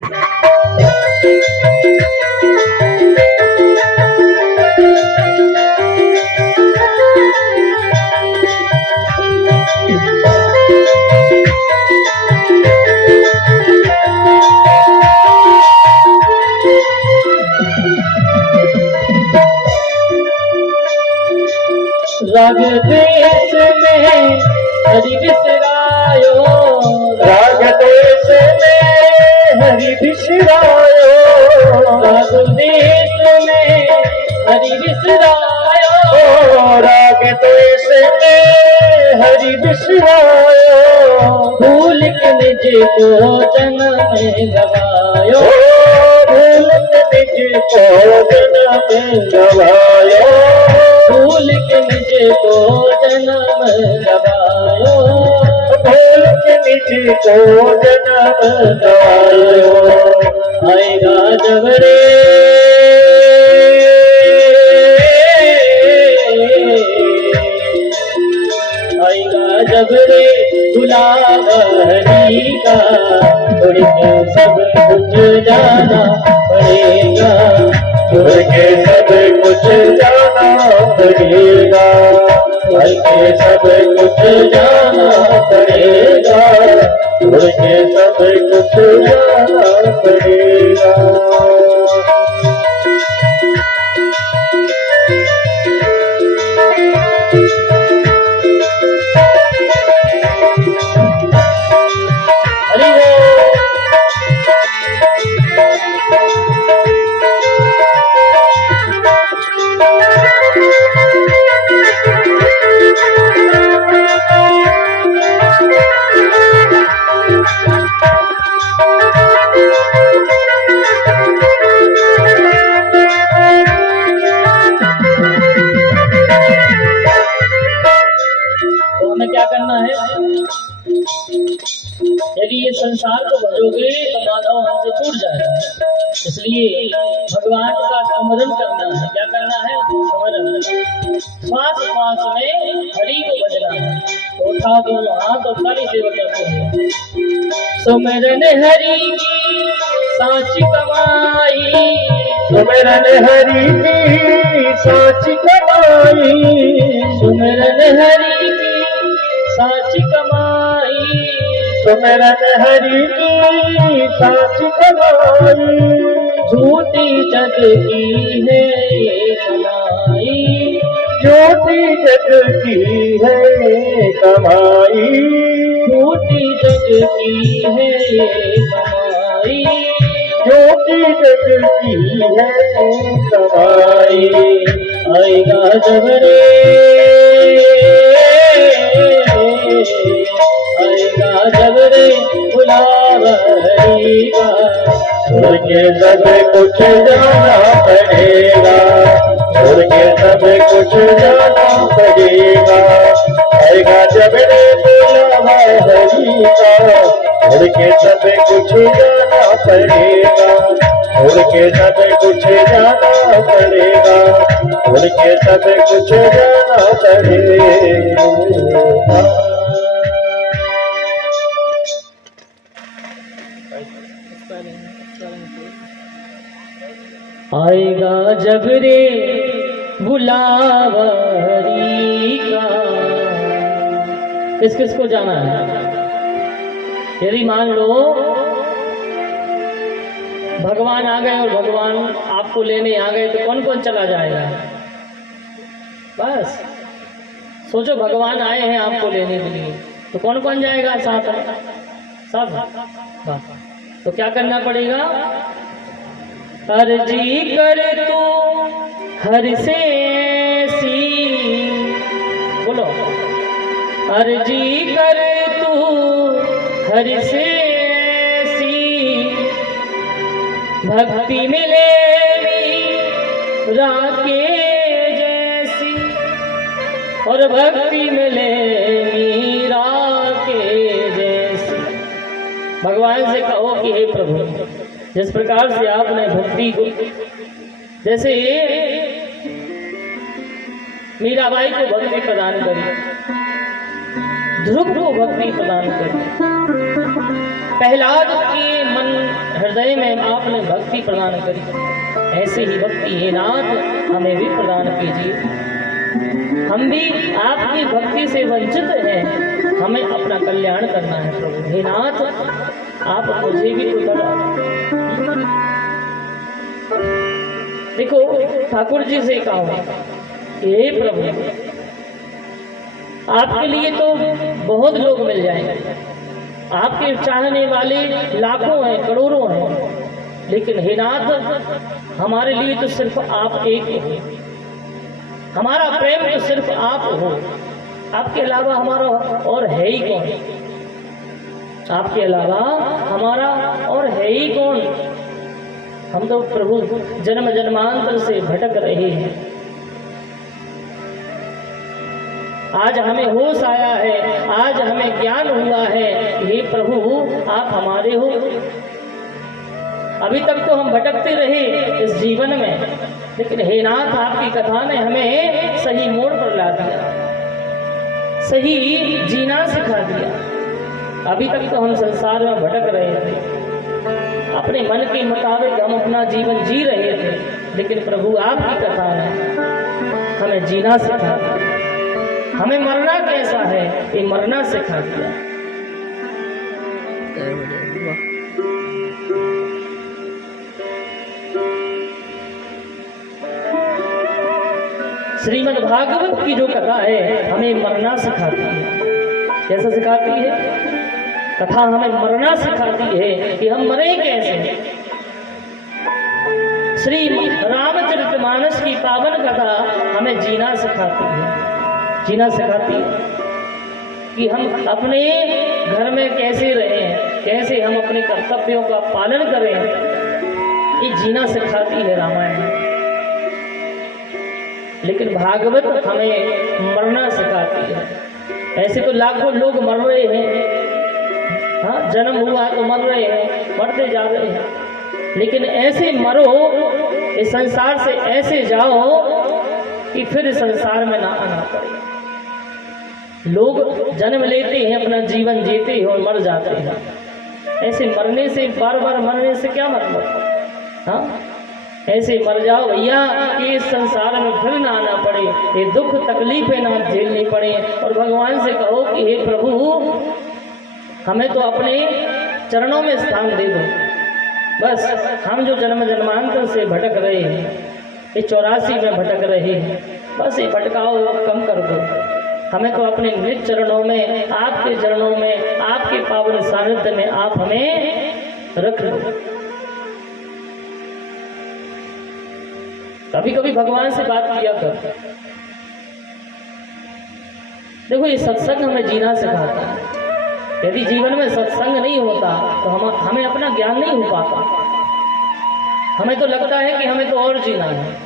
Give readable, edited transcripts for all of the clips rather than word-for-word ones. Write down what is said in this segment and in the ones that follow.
राग देश में हरि बिसरायो, राग देश में हरि बिसरायो, राग देश में हरि बिसरायो, राग देश में हरि बिसरायो, भूल के निज को जन्म में गवायो, भूल के निज को जन्म गवायो, भूल के निज को जन्म गवायो, भूल के निज को जन्म गवायो, आएगा जब रे आएगा जब रे बुलावा हरि का, उड़ के सब कुछ जाना पड़ेगा, उड़ के सब कुछ जाना पड़ेगा, उड़ के सब कुछ जाना पड़ेगा, उड़ के सब कुछ जाना पड़ेगा। हरि बोल। तो हमें क्या करना है? यदि ये संसार को भजोगे तो माधव हमसे छूट जाएगा, इसलिए भगवान का स्मरण करना है। क्या करना है? स्मरण। श्वास श्वास में हरि को भजना है। तो उठा दोनों हाथ और ताली सेवा करते हैं। सुमिरन हरि की साची कमाई, सुमिरन हरि की साची कमाई, सुमिरन हरि की साची कमाई, सुमिरन हरि की साची कमाई, झूठी जग की है ये कमाई, ज्योति जग की है कमाई, झूठी जग की है ये कमाई, ज्योति जग की है कमाई, आएगा जब रे आएगा जब रे बुलावा हरि का, छोड़ के सब कुछ जाना पड़ेगा, छोड़ के सब कुछ जाना पड़ेगा, आएगा जब रे बुलावा हरि का, छोड़ के सब कुछ जाना पड़ेगा, छोड़ के सब कुछ जाना पड़ेगा, छोड़ के सब कुछ जाना पड़ेगा। आएगा जब रे बुलावा हरि का। किस किस को जाना है? यदि मान लो भगवान आ गए और भगवान आपको लेने आ गए तो कौन कौन चला जाएगा? बस सोचो, भगवान आए हैं आपको लेने के लिए तो कौन कौन जाएगा साथ? सब। बस तो क्या करना पड़ेगा? अर्जी कर तू हर से सी, बोलो, अर्जी कर तू हर से सी, भक्ति मिले मीरा के जैसी, और भक्ति मिले मीरा के जैसी। भगवान से कहो कि हे प्रभु, जिस प्रकार से आपने भक्ति को, जैसे मीराबाई को भक्ति प्रदान करी, ध्रुव को भक्ति प्रदान करी। प्रहलाद के मन हृदय में आपने भक्ति प्रदान करी, ऐसे ही भक्ति हे नाथ हमें भी प्रदान कीजिए। हम भी आपकी भक्ति से वंचित हैं, हमें अपना कल्याण करना है प्रभु। हे नाथ आप मुझे भी तो करा। देखो ठाकुर जी से कहा, हे प्रभु आपके लिए तो बहुत लोग मिल जाएंगे, आपके चाहने वाले लाखों हैं, करोड़ों हैं, लेकिन हे नाथ हमारे लिए तो सिर्फ आप एक हो, हमारा प्रेम तो सिर्फ आप हो, आपके अलावा हमारा और है ही कौन, आपके अलावा हमारा और है ही कौन। हम तो प्रभु जन्म जन्मांतर से भटक रहे हैं, आज हमें होश आया है, आज हमें ज्ञान हुआ है, हे प्रभु आप हमारे हो। अभी तक तो हम भटकते रहे इस जीवन में, लेकिन हे नाथ आपकी कथा ने हमें सही मोड़ पर ला दिया, सही जीना सिखा दिया। अभी तक तो हम संसार में भटक रहे थे, अपने मन के मुताबिक हम अपना जीवन जी रहे थे, लेकिन प्रभु आपकी कथा ने हमें जीना सिखा दिया, हमें मरना कैसा है ये मरना सिखा दिया। श्रीमद् भागवत की जो कथा है हमें मरना सिखाती है। कैसा सिखाती है? कथा हमें मरना सिखाती है कि हम मरे कैसे। श्री रामचरितमानस की पावन कथा हमें जीना सिखाती है, जीना सिखाती है कि हम अपने घर में कैसे रहें, कैसे हम अपने कर्तव्यों का पालन करें, ये जीना सिखाती है रामायण। लेकिन भागवत हमें मरना सिखाती है। ऐसे तो लाखों लोग मर रहे हैं, हाँ जन्म हुआ तो मर रहे हैं, मरते जा रहे हैं, लेकिन ऐसे मरो, इस संसार से ऐसे जाओ कि फिर इस संसार में ना आना पड़े। लोग जन्म लेते हैं, अपना जीवन जीते हैं और मर जाते हैं। ऐसे मरने से, बार बार मरने से क्या मतलब? हाँ ऐसे मर जाओ भैया कि इस संसार में फिर ना आना पड़े, ये दुख तकलीफें ना झेलनी पड़े, और भगवान से कहो कि हे प्रभु हमें तो अपने चरणों में स्थान दे दो। बस हम जो जन्म जन्मांतर से भटक रहे हैं, ये 84 में भटक रहे हैं, बस ये भटकाओ कम कर दो। हमें तो अपने निज चरणों में, आपके चरणों में, आपके पावन सानिध्य में आप हमें रख लो। कभी कभी भगवान से बात किया कर। देखो ये सत्संग हमें जीना सिखाता है। यदि जीवन में सत्संग नहीं होता तो हमें अपना ज्ञान नहीं हो पाता। हमें तो लगता है कि हमें तो और जीना है,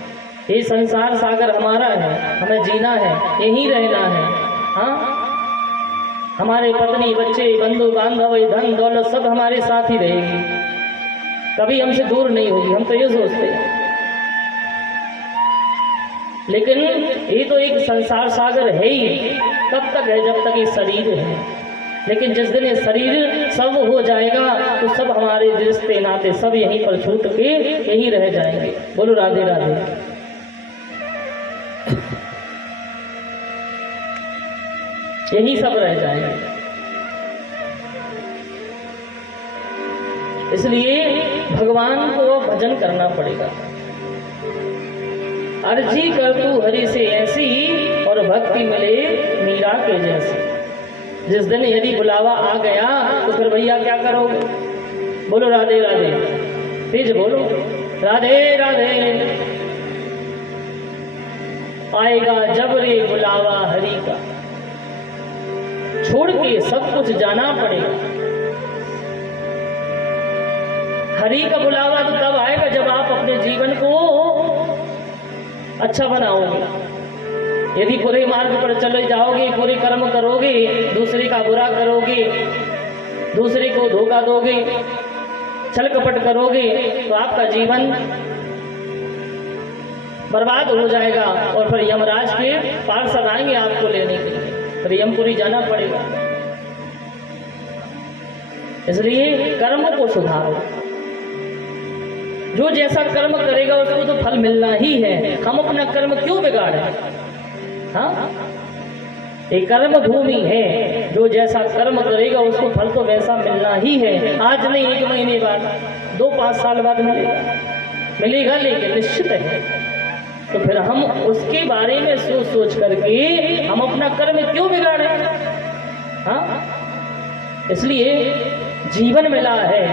ये संसार सागर हमारा है, हमें जीना है, यहीं रहना है। हाँ हमारे पत्नी बच्चे बंधु बांधव धन दौलत सब हमारे साथ ही रहेगी, कभी हमसे दूर नहीं होगी, हम तो ये सोचते हैं। लेकिन ये तो एक संसार सागर है ही, कब तक है? जब तक ये शरीर है। लेकिन जिस दिन ये शरीर सब हो जाएगा तो सब हमारे रिश्ते नाते सब यहीं पर छूट के यहीं रह जाएंगे। बोलो राधे राधे। यही सब रह जाएंगे। इसलिए भगवान को भजन करना पड़ेगा। अर्जी कर तू हरि से ऐसी और भक्ति मिले मीरा के जैसी। जिस दिन यदि बुलावा आ गया तो फिर भैया क्या करोगे? बोलो राधे राधे, तेज बोलो राधे राधे। आएगा जब रे बुलावा हरि का, छोड़ के सब कुछ जाना पड़ेगा। हरि का बुलावा तो तब आएगा जब आप अपने जीवन को अच्छा बनाओगे। यदि बुरे मार्ग पर चले जाओगे, बुरे कर्म करोगे, दूसरे का बुरा करोगे, दूसरे को धोखा दोगे, छल कपट करोगे, तो आपका जीवन बर्बाद हो जाएगा। और फिर यमराज के पार्षद आएंगे आपको लेने के लिए, फिर यमपुरी जाना पड़ेगा। इसलिए कर्म को सुधारो। जो जैसा कर्म करेगा उसको तो फल मिलना ही है। हम अपना कर्म क्यों बिगाड़े? हाँ, एक कर्म भूमि है, जो जैसा कर्म करेगा उसको फल तो वैसा मिलना ही है। आज नहीं, 1 महीने बाद, 2-5 साल बाद मिलेगा, लेकिन निश्चित है। तो फिर हम उसके बारे में सोच करके हम अपना कर्म क्यों बिगाड़े? हाँ, इसलिए जीवन मिला है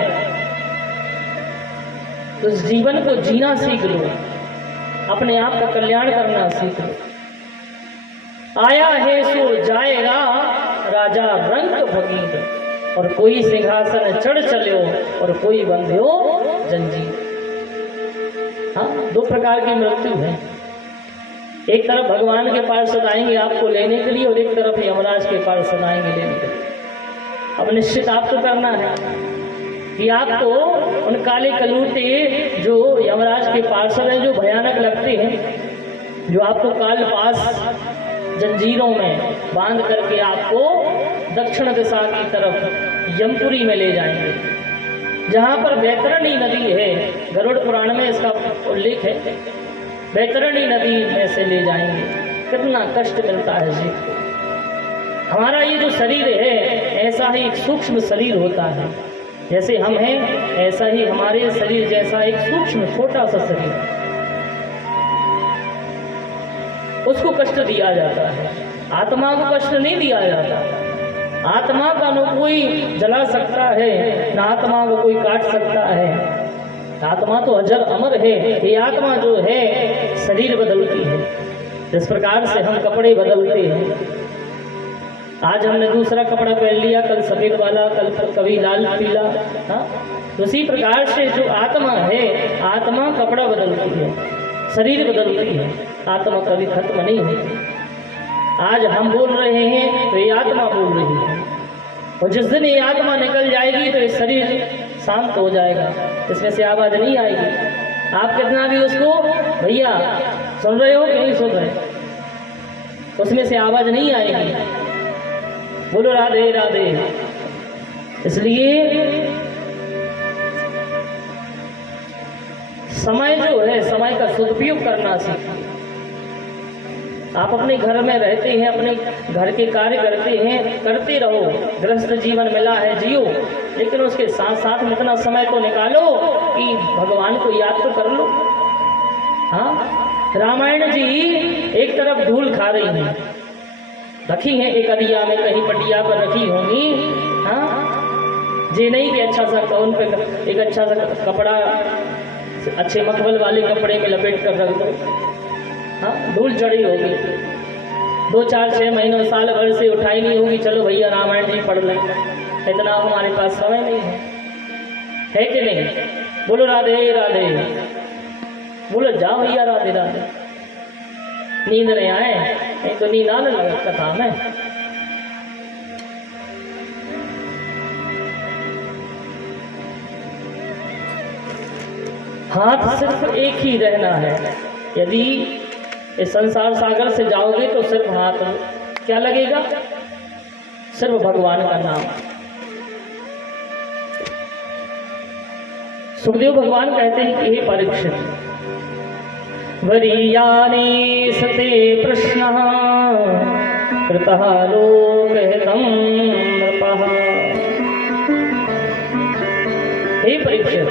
तो इस जीवन को जीना सीख लो, अपने आप का कल्याण करना सीख लो। आया है सो जाएगा, राजा रंग फकीर, और कोई सिंहासन चढ़ चलो और कोई बंध्यो जंजीर। हाँ, 2 प्रकार की मृत्यु है। एक तरफ भगवान के पार्षद आएंगे आपको लेने के लिए, और एक तरफ यमराज के पार्षद आएंगे लेने के लिए। अब निश्चित आपको करना है कि आपको उन काले कलूटे जो यमराज के पार्षद हैं, जो भयानक लगते हैं, जो आपको काल पास जंजीरों में बांध करके आपको दक्षिण दिशा की तरफ यमपुरी में ले जाएंगे, जहाँ पर बैतरणी नदी है। गरुड़ पुराण में इसका उल्लेख है। बैतरणी नदी में से ले जाएंगे। कितना कष्ट मिलता है जीव को। हमारा ये जो शरीर है, ऐसा ही एक सूक्ष्म शरीर होता है। जैसे हम हैं, ऐसा ही हमारे शरीर जैसा एक सूक्ष्म छोटा सा शरीर, उसको कष्ट दिया जाता है। आत्मा को कष्ट नहीं दिया जाता। आत्मा का न कोई जला सकता है, न आत्मा को कोई काट सकता है। आत्मा तो अजर अमर है। ये आत्मा जो है शरीर बदलती है, जिस प्रकार से हम कपड़े बदलते हैं। आज हमने दूसरा कपड़ा पहन लिया, कल सफेद वाला, कल कभी लाल पीला। हाँ, उसी प्रकार से जो आत्मा है, आत्मा कपड़ा बदलती है, शरीर बदलती है, आत्मा कभी खत्म नहीं होती। आज हम बोल रहे हैं तो ये आत्मा बोल रही है, और जिस दिन ये आत्मा निकल जाएगी तो ये शरीर शांत हो जाएगा, इसमें से आवाज नहीं आएगी। आप कितना भी उसको भैया सुन रहे हो कि नहीं सुन रहे, उसमें से आवाज नहीं आएगी। बोलो राधे राधे। इसलिए समय जो है, समय का सदुपयोग करना सीखिए। आप अपने घर में रहते हैं, अपने घर के कार्य करते हैं, करते रहो। गृहस्थ जीवन मिला है, जियो, लेकिन उसके साथ साथ में इतना समय तो निकालो कि भगवान को याद तो कर लो। हाँ, रामायण जी एक तरफ धूल खा रही हैं, रखी हैं एक अदिया में, कहीं पटिया पर रखी होंगी। हाँ, जे नहीं कि अच्छा सा कौन पे एक अच्छा सा कपड़ा, अच्छे मखमल वाले कपड़े में लपेट कर रख दो। हाँ, धूल चढ़ी होगी, 2-4-6 महीनों साल भर से उठाई नहीं होगी। चलो भैया रामायण जी पढ़ लें, इतना हमारे पास समय नहीं है कि नहीं? बोलो राधे राधे। बोलो जाओ भैया राधे राधे। नींद नहीं आए, नहीं तो नींद आने लगा कथा में। हाथ सिर्फ एक ही रहना है। यदि इस संसार सागर से जाओगे तो सिर्फ हाथ क्या लगेगा? सिर्फ भगवान का नाम। सुखदेव भगवान कहते हैं कि हे परीक्षित, वरीयानि सते प्रश्नः कृतः लोकहितं नृपः। हे परीक्षित,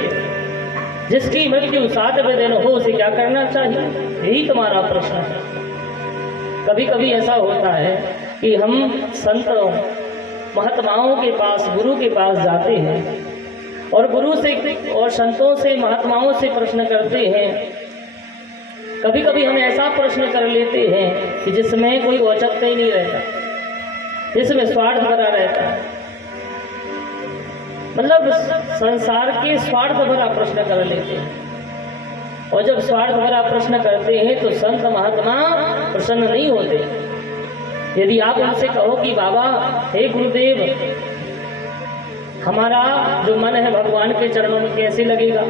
जिसकी मृत्यु 7वें दिन हो उसे क्या करना चाहिए? यही तुम्हारा प्रश्न है। कभी कभी ऐसा होता है कि हम संतों महात्माओं के पास, गुरु के पास जाते हैं और गुरु से और संतों से, महात्माओं से प्रश्न करते हैं। कभी कभी हम ऐसा प्रश्न कर लेते हैं कि जिसमें कोई औचित्य ही नहीं रहता, जिसमें स्वार्थ भरा रहता है। मतलब संसार के स्वार्थ भरा प्रश्न कर लेते हैं। और जब स्वार्थ भरा प्रश्न करते हैं तो संत महात्मा प्रसन्न नहीं होते। यदि आप उनसे कहो कि बाबा, हे गुरुदेव, हमारा जो मन है भगवान के चरणों में कैसे लगेगा,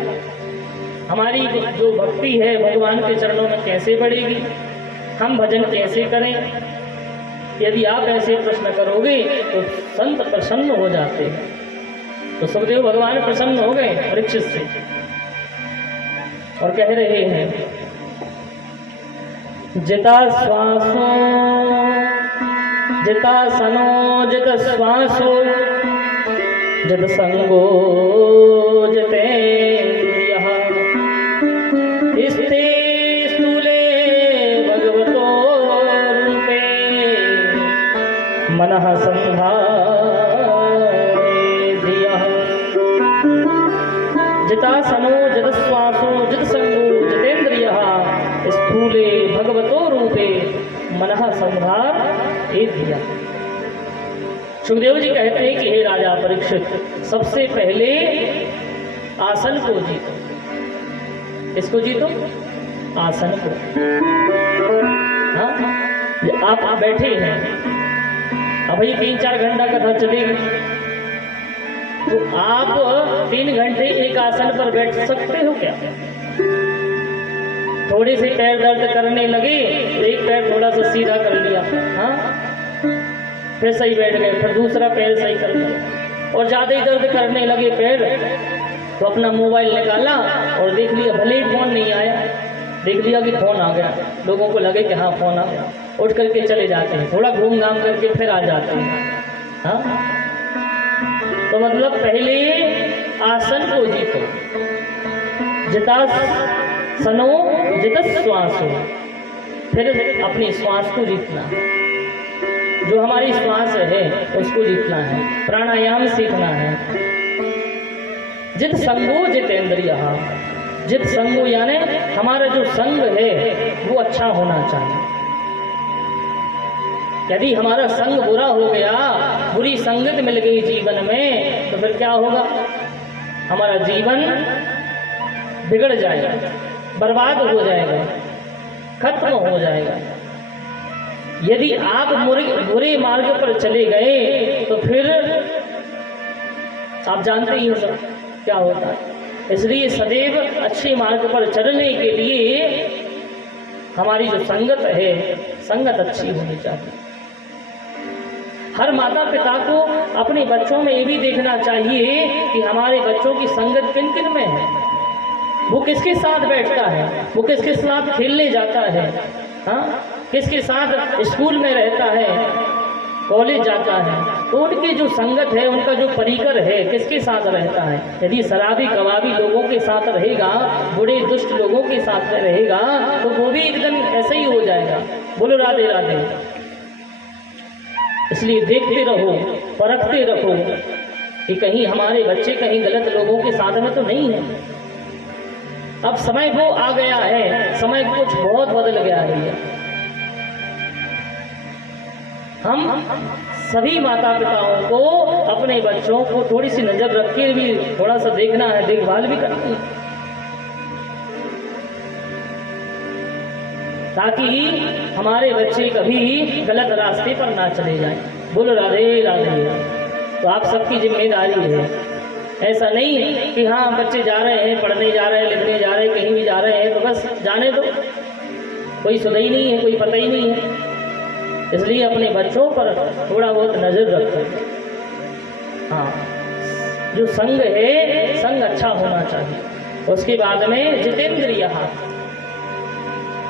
हमारी जो भक्ति है भगवान के चरणों में कैसे बढ़ेगी, हम भजन कैसे करें, यदि आप ऐसे प्रश्न करोगे तो संत प्रसन्न हो जाते हैं। तो सुखदेव भगवान प्रसन्न हो गए परीक्षित से और कह रहे हैं, जिता श्वासो जिता सनो जित श्वासो जित संगो जितेन्द्रियः स्थे स्थूले भगवतो रूपे मनः संधारे धियः। जिता सनो जित श्वासो जित संगो जितेन्द्रियः स्थूले भगवतो रूपे मनः संधार धियः। सुखदेव जी कहते हैं कि हे राजा परीक्षित, सबसे पहले आसन को जीतो। इसको जीतो, आसन को। हाँ, आप बैठे हैं, अब भाई 3-4 घंटा कथा चलेगी, तो आप 3 घंटे एक आसन पर बैठ सकते हो क्या? थोड़े से पैर दर्द करने लगे तो एक पैर थोड़ा सा सीधा कर लिया, हाँ, फिर सही बैठ गए, फिर दूसरा पैर सही कर लिया, और ज्यादा ही दर्द करने लगे पैर तो अपना मोबाइल निकाला और देख लिया, भले ही फोन नहीं आया, देख लिया कि फोन आ गया, लोगों को लगे कि हाँ फोन आ गया, उठ करके चले जाते हैं, थोड़ा घूम घाम करके फिर आ जाते हैं। हाँ, तो मतलब पहले आसन को जीतो। जिता सनो जित श्वासो, फिर अपनी श्वास को जीतना, जो हमारी श्वास है उसको जीतना है, प्राणायाम सीखना है। जित संगो जितेन्द्रियः, जित संगो यानी हमारा जो संग है वो अच्छा होना चाहिए। यदि हमारा संग बुरा हो गया, बुरी संगत मिल गई जीवन में, तो फिर क्या होगा? हमारा जीवन बिगड़ जाएगा, बर्बाद हो जाएगा, खत्म हो जाएगा। यदि आप बुरे मार्ग पर चले गए तो फिर आप जानते ही हो सब क्या होता है। इसलिए सदैव अच्छे मार्ग पर चलने के लिए हमारी जो संगत है, संगत अच्छी होनी चाहिए। हर माता पिता को अपने बच्चों में ये भी देखना चाहिए कि हमारे बच्चों की संगत किन किन में है, वो किसके साथ बैठता है, वो किसके साथ खेलने जाता है, हाँ, किसके साथ स्कूल में रहता है, कॉलेज जाता है, तो उनकी जो संगत है, उनका जो परिकर है, किसके साथ रहता है। यदि शराबी कबाबी लोगों के साथ रहेगा, बुरे दुष्ट लोगों के साथ रहेगा, तो वो भी एकदम ऐसे ही हो जाएगा। बोलो राधे राधे। इसलिए देखते रहो, परखते रहो कि कहीं हमारे बच्चे कहीं गलत लोगों के साथ में तो नहीं है। अब समय वो आ गया है, समय कुछ बहुत बदल गया है। हम सभी माता पिताओं को अपने बच्चों को थोड़ी सी नजर रख के भी थोड़ा सा देखना है, देखभाल भी करनी है, ताकि हमारे बच्चे कभी गलत रास्ते पर ना चले जाएं। बोलो राधे राधे। तो आप सबकी जिम्मेदारी है। ऐसा नहीं कि हाँ बच्चे जा रहे हैं, पढ़ने जा रहे हैं, लिखने जा रहे हैं, कहीं भी जा रहे हैं तो बस जाने दो, कोई सुधा ही नहीं है, कोई पता ही नहीं है। इसलिए अपने बच्चों पर थोड़ा बहुत नजर रखो। हाँ, जो संग है, संग अच्छा होना चाहिए। उसके बाद में जितेंद्रियः,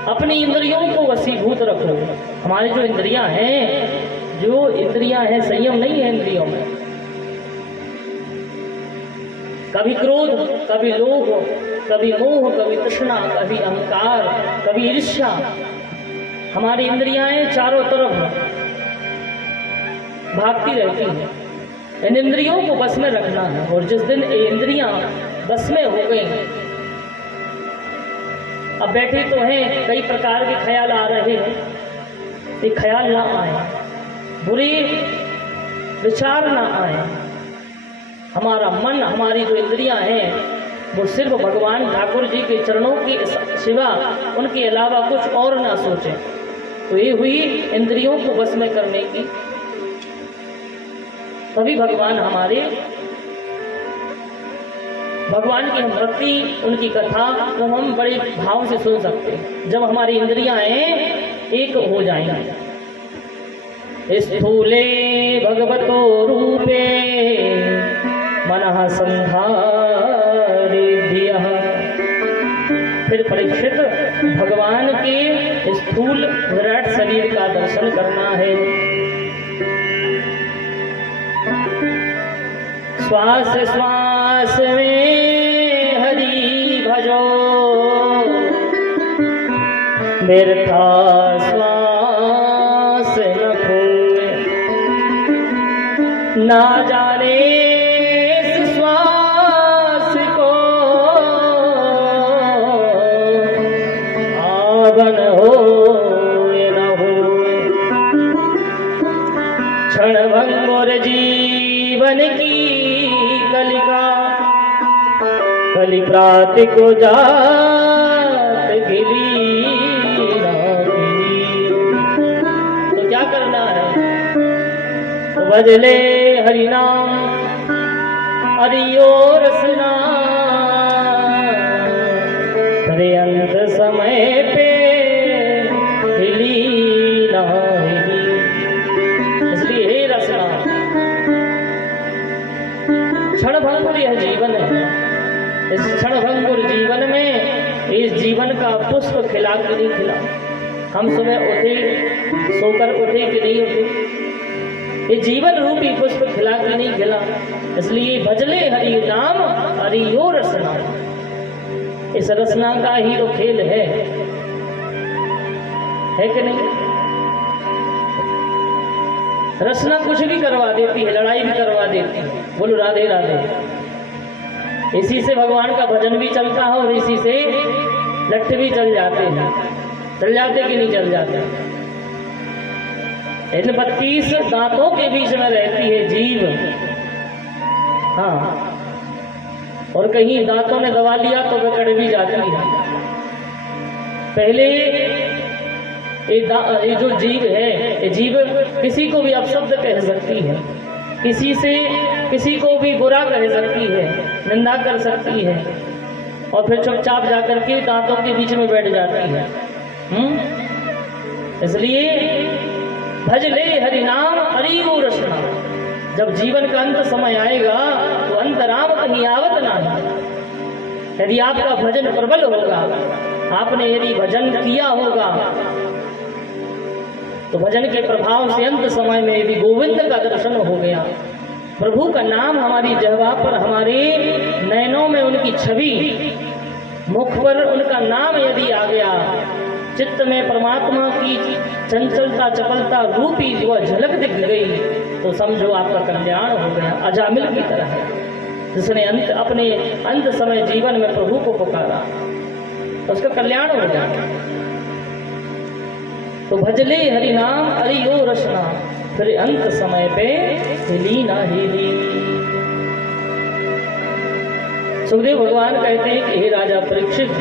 अपनी इंद्रियों को वशीभूत रखो। हमारी जो इंद्रियां हैं, संयम नहीं है इंद्रियों में। कभी क्रोध, कभी लोभ, कभी मोह, कभी तृष्णा, कभी अहंकार, कभी ईर्ष्या। हमारी इंद्रियां चारों तरफ भागती रहती हैं। इन इंद्रियों को बस में रखना है। और जिस दिन ये इंद्रियां बस में हो गई, अब बैठे तो हैं, कई प्रकार के ख्याल आ रहे हैं, ये ख्याल ना आए, बुरे विचार ना आए। हमारा मन, हमारी जो इंद्रियां हैं, वो सिर्फ भगवान ठाकुर जी के चरणों के सिवा उनके अलावा कुछ और ना सोचें। तो ये हुई इंद्रियों को बस में करने की। तभी भगवान की हम भक्ति, उनकी कथा को हम बड़े भाव से सुन सकते हैं, जब हमारी इंद्रियां एक हो जाएंगी। स्थूले भगवतो रूपे मनः संधारेभ्यः। फिर परीक्षित भगवान के स्थूल विराट शरीर का दर्शन करना है। श्वास श्वास में हरि भजो, व्यर्था श्वास न खोए, ना जाने इस श्वास को आवन हो न होए। क्षण भंगुर जीवन की कलिका, कलि प्राति को जात गिली ना गिली। तो क्या करना है? तो भजले हरि नाम हरियो रसना, तेरे अंत समय पे हिली ना हिली। इसलिए हे रसना, क्षण भंगुर यह जीवन है। इस क्षण भंगुर जीवन में इस जीवन का पुष्प खिला कि नहीं खिला? हम सुबह उठे, सोकर उठे कि नहीं उठे? ये जीवन रूपी पुष्प खिला कि नहीं खिला? इसलिए भजले हरि नाम हरियो रसना। इस रसना का ही तो खेल है कि नहीं? रसना कुछ भी करवा देती है, लड़ाई भी करवा देती है। बोलो राधे राधे। इसी से भगवान का भजन भी चलता है और इसी से लट्ठे भी चल जाते हैं। चल जाते कि नहीं चल जाते? इन 32 दांतों के बीच में रहती है जीव। हाँ, और कहीं दांतों ने दबा लिया तो वे कड़ भी जाती है। पहले ये जो जीव है, ये जीव किसी को भी अपशब्द कह सकती है, किसी को भी बुरा कह सकती है, निंदा कर सकती है, और फिर चुपचाप जाकर के दांतों के बीच में बैठ जाती है। इसलिए भजले हरि नाम हरियो रसना। जब जीवन का अंत समय आएगा तो अंतराम कहीं आवत ना है। यदि आपका भजन प्रबल होगा, आपने यदि भजन किया होगा, तो भजन के प्रभाव से अंत समय में यदि गोविंद का दर्शन हो गया, प्रभु का नाम हमारी जिह्वा पर, हमारे नयनों में उनकी छवि, मुख पर उनका नाम यदि आ गया, चित्त में परमात्मा की चंचलता चपलता रूपी जो झलक दिख गई, तो समझो आपका कल्याण हो गया। अजामिल की तरह है जिसने अपने अंत समय जीवन में प्रभु को पुकारा, तो उसका कल्याण हो गया। तो भजले हरि नाम हरियो रसना, फिर अंत समय पे हिली ना हिली। सुखदेव भगवान कहते हैं कि हे राजा परीक्षित,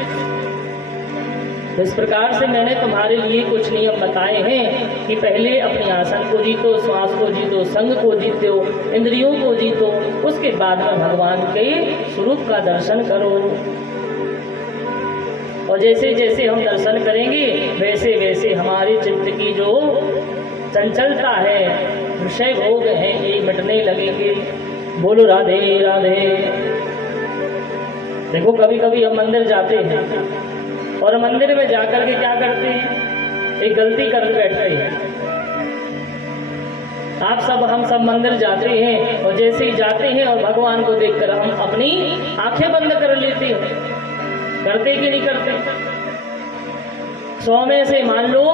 इस प्रकार से मैंने तुम्हारे लिए कुछ नियम बताए हैं कि पहले अपने आसन को जीतो, श्वास को जीतो, संग को जीतो, इंद्रियों को जीतो, उसके बाद में भगवान के स्वरूप का दर्शन करो। और जैसे जैसे हम दर्शन करेंगे वैसे वैसे हमारे चित्त की जो चंचलता है, विषय भोग है, ये मिटने लगेंगे। बोलो राधे राधे। देखो कभी कभी हम मंदिर जाते हैं और मंदिर में जाकर के क्या करते हैं, एक गलती कर बैठते हैं। हम सब मंदिर जाते हैं और जैसे ही जाते हैं और भगवान को देखकर हम अपनी आंखें बंद कर लेते हैं। करते कि नहीं करते? 100 में से मान लो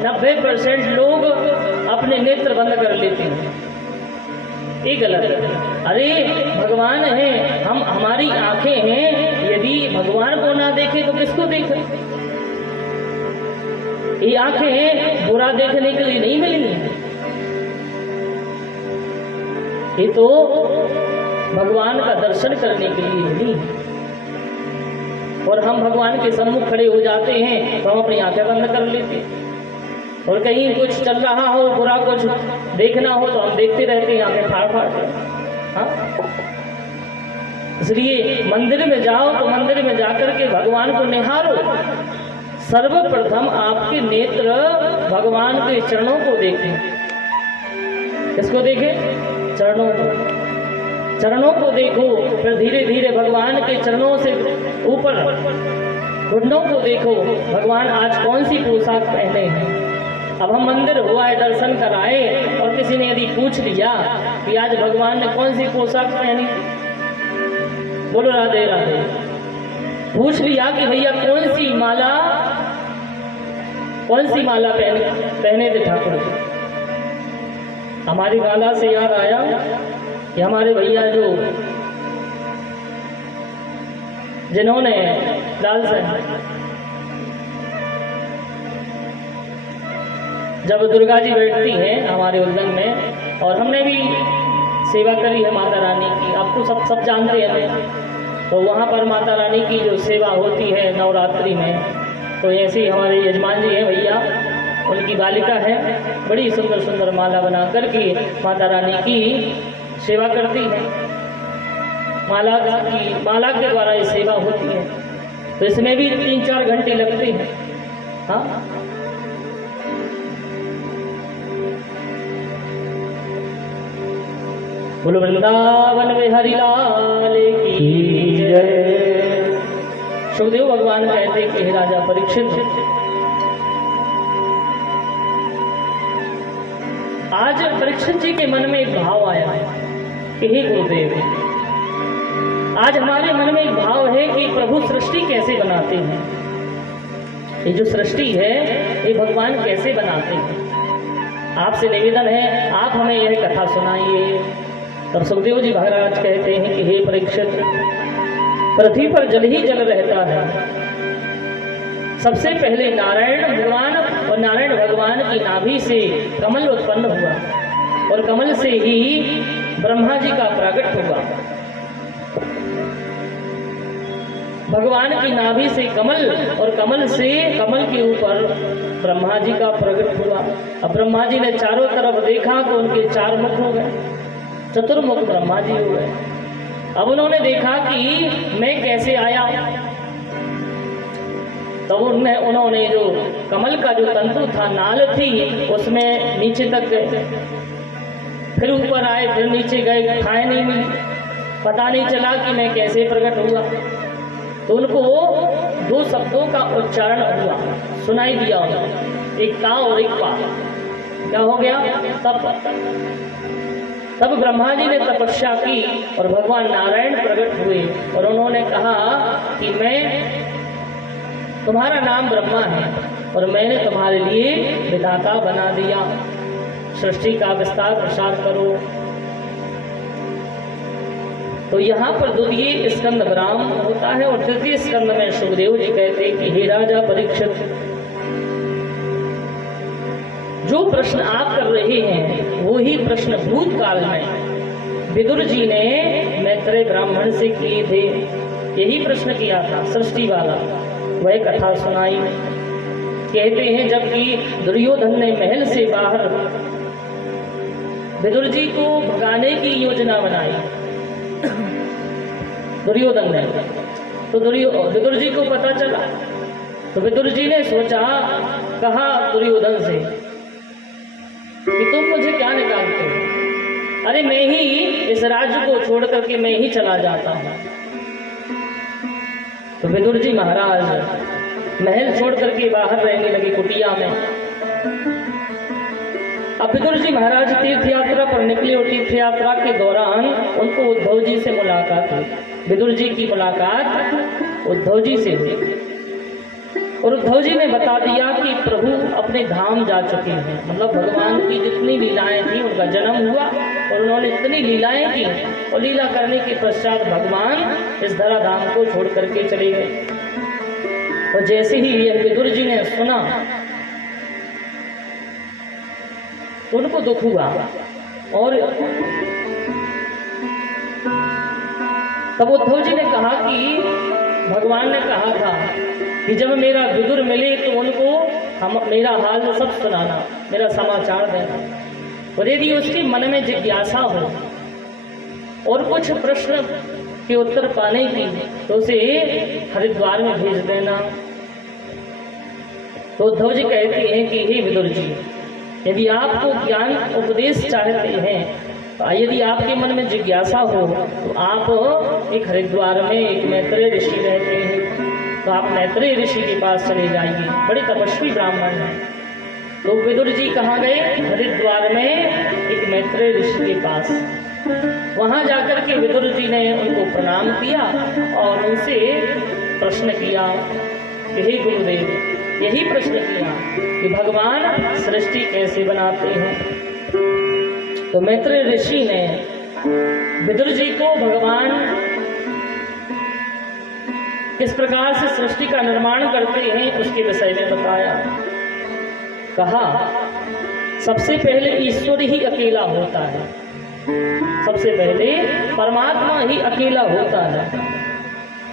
90% लोग अपने नेत्र बंद कर लेते हैं। ये गलत है। अरे भगवान है, हमारी आंखें हैं, यदि भगवान को ना देखे तो किसको देखे? ये आंखें बुरा देखने के लिए नहीं मिलेंगी, ये तो भगवान का दर्शन करने के लिए नहीं। और हम भगवान के सम्मुख खड़े हो जाते हैं तो हम अपनी आंखें बंद कर लेते हैं, और कहीं कुछ चल रहा हो, बुरा कुछ देखना हो तो हम देखते रहते हैं, आंखें फाड़ फाड़ के। हाँ, इसलिए मंदिर में जाओ तो मंदिर में जाकर के भगवान को निहारो। सर्वप्रथम आपके नेत्र भगवान के चरणों को देखें। किसको देखें? चरणों को। चरणों को देखो, फिर धीरे धीरे भगवान के चरणों से ऊपर घुटनों को देखो, भगवान आज कौन सी पोशाक पहने हैं। अब हम मंदिर हुआ है, दर्शन कराए, और किसी ने यदि पूछ लिया कि आज भगवान ने कौन सी पोशाक पहनी, बोलो राधे राधे, पूछ लिया कि भैया कौन सी माला पहने थे ठाकुर जी, हमारी माला से याद आया कि हमारे भैया जिन्होंने लाल साहब जब दुर्गा जी बैठती हैं हमारे उद्यान में, और हमने भी सेवा करी है माता रानी की, आपको सब जानते हैं। तो वहाँ पर माता रानी की जो सेवा होती है नवरात्रि में, तो ऐसे ही हमारे यजमान जी हैं भैया, उनकी बालिका है, बड़ी सुंदर सुंदर माला बना करके माता रानी की सेवा करती है। माला के द्वारा ये सेवा होती है, तो इसमें भी 3-4 घंटे लगते हैं। हाँ, बोलो वृंदावन में हरिलाल की जय। सुखदेव भगवान कहते कि हे राजा परीक्षित, आज परीक्षित जी के मन में एक भाव आया है कि हे गुरुदेव, आज हमारे मन में एक भाव है कि प्रभु सृष्टि कैसे बनाते हैं, ये जो सृष्टि है ये भगवान कैसे बनाते हैं। आपसे निवेदन है आप हमें यह कथा सुनाइए। तब सुखदेव जी महाराज कहते हैं कि हे परीक्षित, पृथ्वी पर जल ही जल रहता है। सबसे पहले नारायण भगवान और नारायण भगवान की नाभि से कमल उत्पन्न हुआ, और कमल से ही ब्रह्मा जी का प्रागट हुआ। भगवान की नाभि से कमल, और कमल से कमल के ऊपर ब्रह्मा जी का प्रकट हुआ। अब ब्रह्मा जी ने चारों तरफ देखा तो उनके 4 मुख हो गए, चतुर्मुख ब्रह्मा जी हो गए। अब उन्होंने देखा कि मैं कैसे आया, तो उन्होंने जो कमल का जो तंतु था, नाल थी, उसमें नीचे तक गए, फिर ऊपर आए, फिर नीचे गए, खाए नहीं मिली, पता नहीं चला कि मैं कैसे प्रकट हुआ। तो उनको 2 शब्दों का उच्चारण हुआ, सुनाई दिया उन्होंने, एक ता और एक पा। क्या हो गया? तब ब्रह्मा जी ने तपस्या की और भगवान नारायण प्रकट हुए, और उन्होंने कहा कि तुम्हारा नाम ब्रह्मा है, और मैंने तुम्हारे लिए विधाता बना दिया, सृष्टि का विस्तार प्रसार करो। तो यहाँ पर द्वितीय स्कंद ब्राह्म होता है, और तृतीय स्कंद में सुखदेव जी कहते हैं कि हे राजा परीक्षित, जो प्रश्न आप कर रहे हैं वो ही प्रश्न भूतकाल में विदुर जी ने मैत्रेय ब्राह्मण से किए थे। यही प्रश्न किया था सृष्टि वाला, वह कथा सुनाई। कहते हैं जबकि दुर्योधन ने महल से बाहर विदुर जी को भगाने की योजना बनाई, दुर्योधन ने, तो विदुर जी को पता चला, तो विदुर जी ने सोचा, कहा दुर्योधन से कि तुम मुझे क्या निकालते हो? अरे मैं ही इस राज्य को छोड़ करके मैं ही चला जाता हूँ। तो विदुर जी महाराज महल छोड़ करके बाहर रहने लगे कुटिया में। अब विदुर जी महाराज तीर्थ यात्रा पर निकले, और तीर्थ यात्रा के दौरान उनको उद्धव जी से मुलाकात हुई। विदुर जी की मुलाकात उद्धव जी से हुई, और उद्धव जी ने बता दिया कि प्रभु अपने धाम जा चुके हैं। मतलब भगवान की जितनी लीलाएं थी, उनका जन्म हुआ और उन्होंने इतनी लीलाएं की, और लीला करने के पश्चात भगवान इस धरा धाम को छोड़ करके चले गए। और जैसे ही यह विदुर जी ने सुना तो उनको दुख हुआ, और तब उद्धव जी ने कहा कि भगवान ने कहा था कि जब मेरा विदुर मिले तो उनको मेरा हाल सब सुनाना, मेरा समाचार देना, और यदि उसके मन में जिज्ञासा हो और कुछ प्रश्न के उत्तर पाने की तो उसे हरिद्वार में भेज देना। तो उद्धव जी कहते हैं कि हे विदुर जी, यदि आपको ज्ञान उपदेश चाहते हैं यदि आपके मन में जिज्ञासा हो तो आप एक हरिद्वार में एक मैत्रेय ऋषि रहते हैं, तो आप मैत्रेय ऋषि के पास चले जाइए, बड़े तपस्वी ब्राह्मण हैं। तो विदुर जी कहाँ गए? हरिद्वार में एक मैत्रेय ऋषि के पास। वहां जाकर के विदुर जी ने उनको प्रणाम किया और उनसे प्रश्न किया कि हे गुरुदेव, यही प्रश्न किया कि भगवान सृष्टि कैसे बनाते हैं। तो मैत्रेय ऋषि ने विदुर जी को भगवान किस प्रकार से सृष्टि का निर्माण करते हैं उसके विषय में बताया। कहा सबसे पहले ईश्वर ही अकेला होता है, सबसे पहले परमात्मा ही अकेला होता है,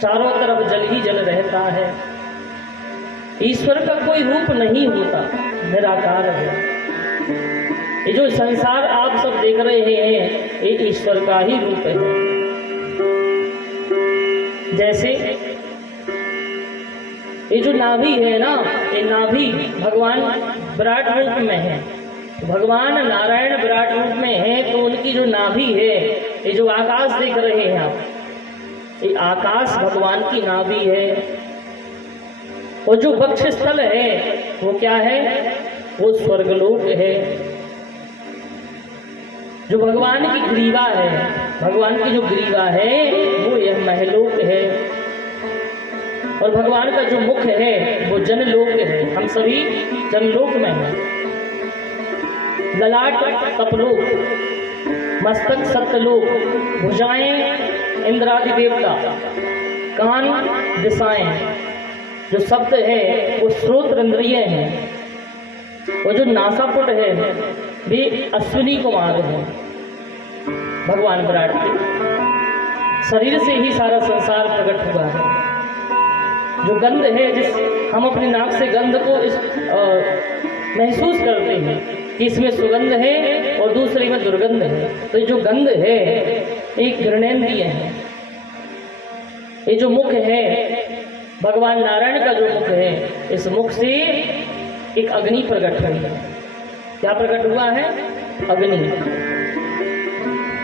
चारों तरफ जल ही जल रहता है, ईश्वर का कोई रूप नहीं होता, निराकार है। ये जो संसार आप सब देख रहे हैं ये ईश्वर का ही रूप है। जैसे ये जो नाभि है ना, ये नाभि भगवान विराट रूप में है, भगवान नारायण विराट रूप में है, तो उनकी जो नाभि है, ये जो आकाश देख रहे हैं आप, ये आकाश भगवान की नाभि है। और जो वक्ष स्थल है वो क्या है? वो स्वर्गलोक है। जो भगवान की ग्रीवा है, भगवान की जो ग्रीवा है वो यह महलोक है। और भगवान का जो मुख है वो जनलोक है, हम सभी जनलोक में हैं। ललाट तपलोक, मस्तक सत्यलोक, भुजाएं इंद्रादि देवता, कान दिशाएं, जो शब्द है वो श्रोत्र इंद्रिय है, और जो नासापुट है वे अश्विनी कुमार है। भगवान विराट के शरीर से ही सारा संसार प्रकट हुआ है। जो गंध है, जिस हम अपनी नाक से गंध को महसूस करते हैं कि इसमें सुगंध है और दूसरे में दुर्गंध है, तो ये जो गंध है एक घृणेन्द्रिय है। ये जो मुख है भगवान नारायण का जो मुख है, इस मुख से एक अग्नि प्रकट हुई है। क्या प्रकट हुआ है? अग्नि।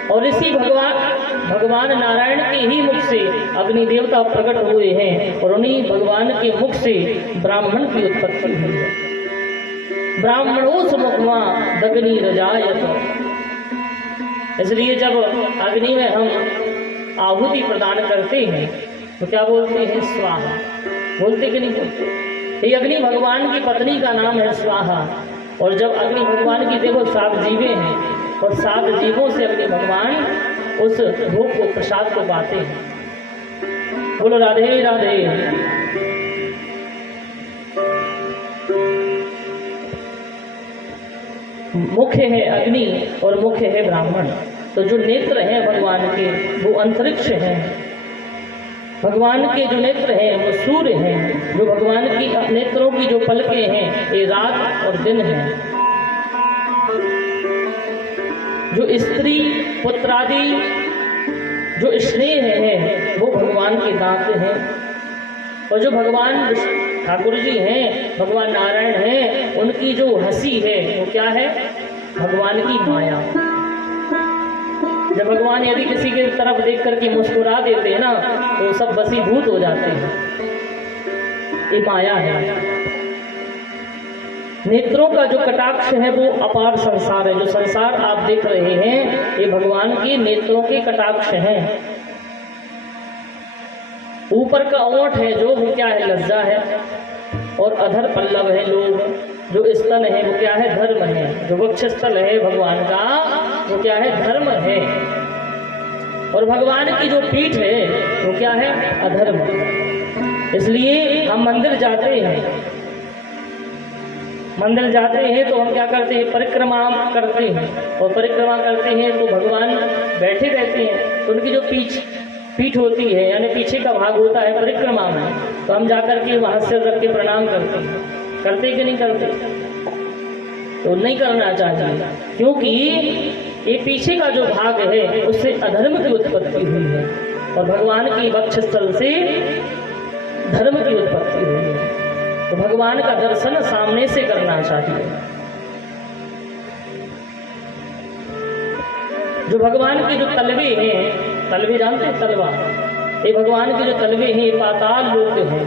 और इसी भगवान नारायण के ही मुख से अग्नि देवता प्रकट हुए हैं, और उन्हीं भगवान के मुख से ब्राह्मण की उत्पत्ति हुई है। ब्राह्मणोस मुखमा दग्नि रजायत। इसलिए जब अग्नि में हम आहुति प्रदान करते हैं तो क्या बोलते हैं? स्वाहा। बोलते कि नहीं बोलते? ये अग्नि भगवान की पत्नी का नाम है स्वाहा। और जब अग्नि भगवान की देखो 7 जीवें हैं, और 7 जीवों से अग्नि भगवान उस भोग को, प्रसाद को पाते हैं। बोलो राधे राधे। मुख्य है अग्नि और मुख्य है ब्राह्मण। तो जो नेत्र हैं भगवान के वो अंतरिक्ष हैं, भगवान के जो नेत्र हैं वो सूर्य हैं, जो भगवान की नेत्रों की जो पलकें हैं ये रात और दिन हैं। जो स्त्री पुत्रादि जो स्नेह है वो भगवान के दांत हैं। और जो भगवान ठाकुर जी हैं, भगवान नारायण हैं, उनकी जो हंसी है वो क्या है? भगवान की माया। जब भगवान यदि किसी के तरफ देख करके मुस्कुरा देते हैं ना तो सब वशीभूत हो जाते हैं। ये माया है। नेत्रों का जो कटाक्ष है वो अपार संसार है। जो संसार आप देख रहे हैं ये भगवान के नेत्रों के कटाक्ष हैं। ऊपर का ओठ है जो वो क्या है? लज्जा है। और अधर पल्लव है लोभ। जो स्तन है वो क्या है? धर्म है। जो वक्ष स्थल है भगवान का वो क्या है? धर्म है। और भगवान की जो पीठ है वो क्या है? अधर्म। इसलिए हम मंदिर जाते हैं, मंदिर जाते हैं तो हम क्या करते हैं? परिक्रमा करते हैं। और परिक्रमा करते हैं तो भगवान बैठे रहते हैं, तो उनकी जो पीठ होती है यानी पीछे का भाग होता है परिक्रमा में, तो हम जाकर के वहाँ सिर रख के प्रणाम करते हैं। करते कि नहीं करते? तो नहीं करना चाहिए, क्योंकि ये पीछे का जो भाग है उससे अधर्म की उत्पत्ति हुई है, और भगवान की वक्षस्थल से धर्म की उत्पत्ति हुई है। तो भगवान का दर्शन सामने से करना चाहिए। जो भगवान के जो तलवे हैं, तलवे जानते हैं तलवा, ये भगवान के जो तलवे हैं पाताल लोक है।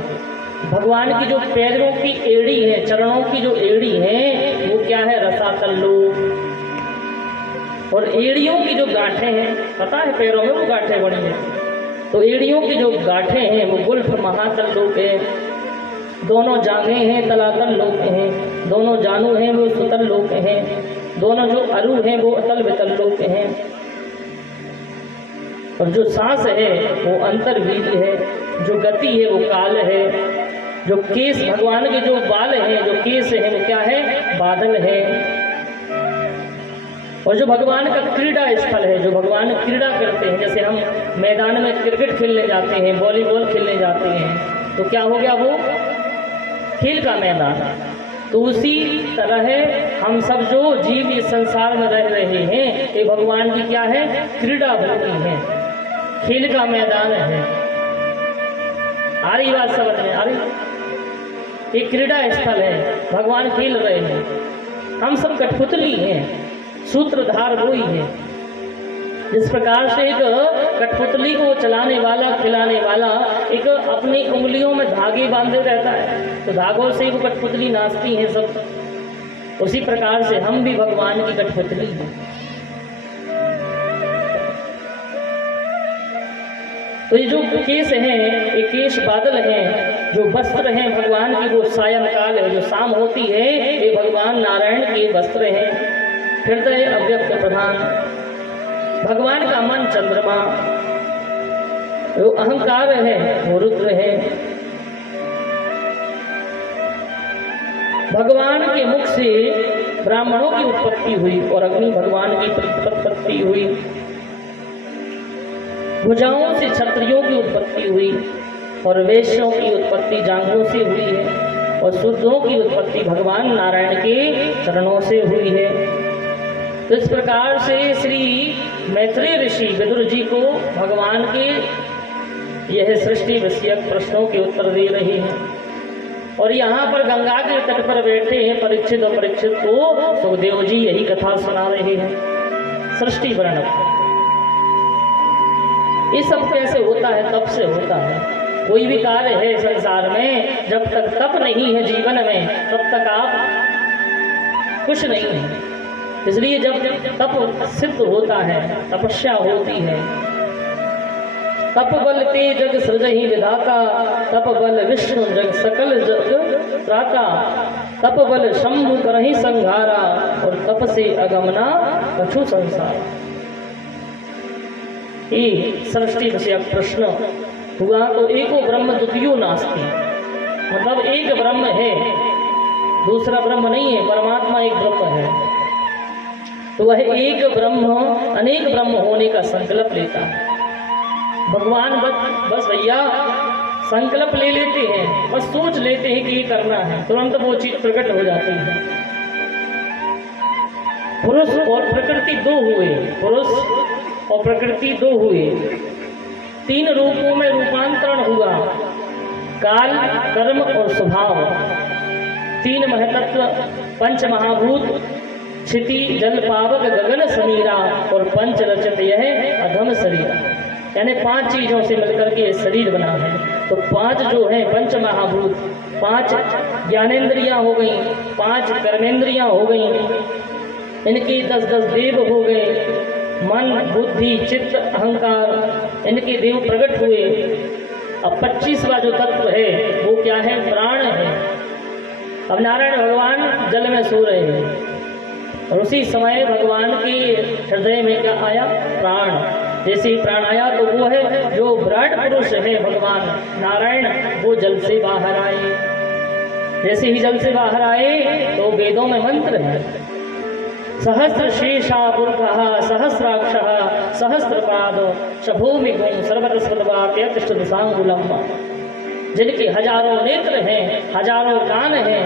भगवान की जो पैरों की एड़ी है, चरणों की जो एड़ी है वो क्या है, रसातल लोक। और एड़ियों की जो गांठें हैं, पता है पैरों में वो गांठें बड़ी हैं, तो एड़ियों की जो गांठें हैं वो गुल्फ महातल लोक है। दोनों जांघें हैं तलातल लोक हैं, दोनों जानू हैं वो सुतल लोक हैं, दोनों जो अरु हैं वो अतल वितल लोक हैं। और जो सांस है वो अंतर्वीज है, जो गति है वो काल है, जो केस भगवान के जो बाल हैं, जो केस है वो क्या है, बादल है। और जो भगवान का क्रीड़ा स्थल है, जो भगवान क्रीड़ा करते हैं, जैसे हम मैदान में क्रिकेट खेलने जाते हैं, वॉलीबॉल खेलने जाते हैं, तो क्या हो गया वो खेल का मैदान। तो उसी तरह हम सब जो जीव इस संसार में रह रहे हैं, ये भगवान की क्या है, क्रीड़ा भूमि है, खेल का मैदान है। आ रही बात समझ में आ रही, ये क्रीड़ा स्थल है, भगवान खेल रहे हैं, हम सब कठपुतली हैं, सूत्रधार वही है। जिस प्रकार से एक कठपुतली को चलाने वाला, खिलाने वाला एक अपनी उंगलियों में धागे बांधे रहता है, तो धागों से वो कठपुतली नाचती है सब, उसी प्रकार से हम भी भगवान की कठपुतली हैं। तो ये जो केस हैं, ये केश बादल हैं, जो वस्त्र हैं भगवान की वो सायंकाल है, जो शाम होती है ये भगवान नारायण के वस्त्र हैं। हृदय अव्यक्त प्रधान, भगवान का मन चंद्रमा, वो अहंकार है वो रुद्र है। भगवान के मुख से ब्राह्मणों की उत्पत्ति हुई और अग्नि भगवान की उत्पत्ति हुई। भुजाओं से क्षत्रियों की उत्पत्ति हुई और वैश्यों की उत्पत्ति जांघों से हुई है और शुद्धों की उत्पत्ति भगवान नारायण के चरणों से हुई है। तो इस प्रकार से श्री मैत्रेय ऋषि विदुर जी को भगवान के यह सृष्टि विषयक प्रश्नों के उत्तर दे रहे हैं। और यहाँ पर गंगा के तट पर बैठे हैं परीक्षित और परीक्षित को सुखदेव जी यही कथा सुना रहे हैं, सृष्टि वर्णन। ये सब कैसे होता है, तप से होता है। कोई भी कार्य है संसार में, जब तक तप नहीं है जीवन में, तब तक आप कुछ नहीं है। इसलिए जब तप सिद्ध होता है, तपस्या होती है, तप बल ते जग सृजहि विधाता, तप बल विष्णु जग सकल जग त्राता, तप बल शंभु करहि संहारा, और तप से अगमना कछु संसार। ये सृष्टि विषयक प्रश्न हुआ। तो एको ब्रह्म द्वितीयो नास्ति, मतलब एक ब्रह्म है, दूसरा ब्रह्म नहीं है, परमात्मा एक ब्रह्म है। तो वह एक ब्रह्म अनेक ब्रह्म होने का संकल्प लेता है। भगवान बस भैया संकल्प ले लेते हैं, बस सोच लेते हैं कि ये करना है, तुरंत वो चीज प्रकट हो जाती है। पुरुष और प्रकृति दो हुए, पुरुष और प्रकृति दो हुए, तीन रूपों में रूपांतरण हुआ, काल, कर्म और स्वभाव। तीन महतत्व, पंच महाभूत, क्षिति जल पावक गगन समीरा, और पंच रचित यह अधम शरीर, यानी पांच चीजों से मिलकर के शरीर बना है। तो पांच जो है पंच महाभूत, पांच ज्ञानेन्द्रियां हो गई, पांच कर्मेंद्रियां हो गई, इनके 10-10 देव हो गए, मन बुद्धि चित्त अहंकार, इनके देव प्रकट हुए। अब 25वां जो तत्व है वो क्या है, प्राण है। अब नारायण भगवान जल में सो रहे हैं और उसी समय भगवान के हृदय में क्या आया, प्राण। जैसे ही प्राण आया तो वो है जो विराट पुरुष है भगवान नारायण, वो जल से बाहर आए। जैसे ही जल से बाहर आए तो वेदों में मंत्र है, सहस्र शेषा पुरुषः सहस्राक्षः सहस्रपाद शभूमि गुं सर्वतस्वद्वाप्यतिष्ठ दिशांगुलम। जिनके हजारों नेत्र हैं, हजारों कान हैं।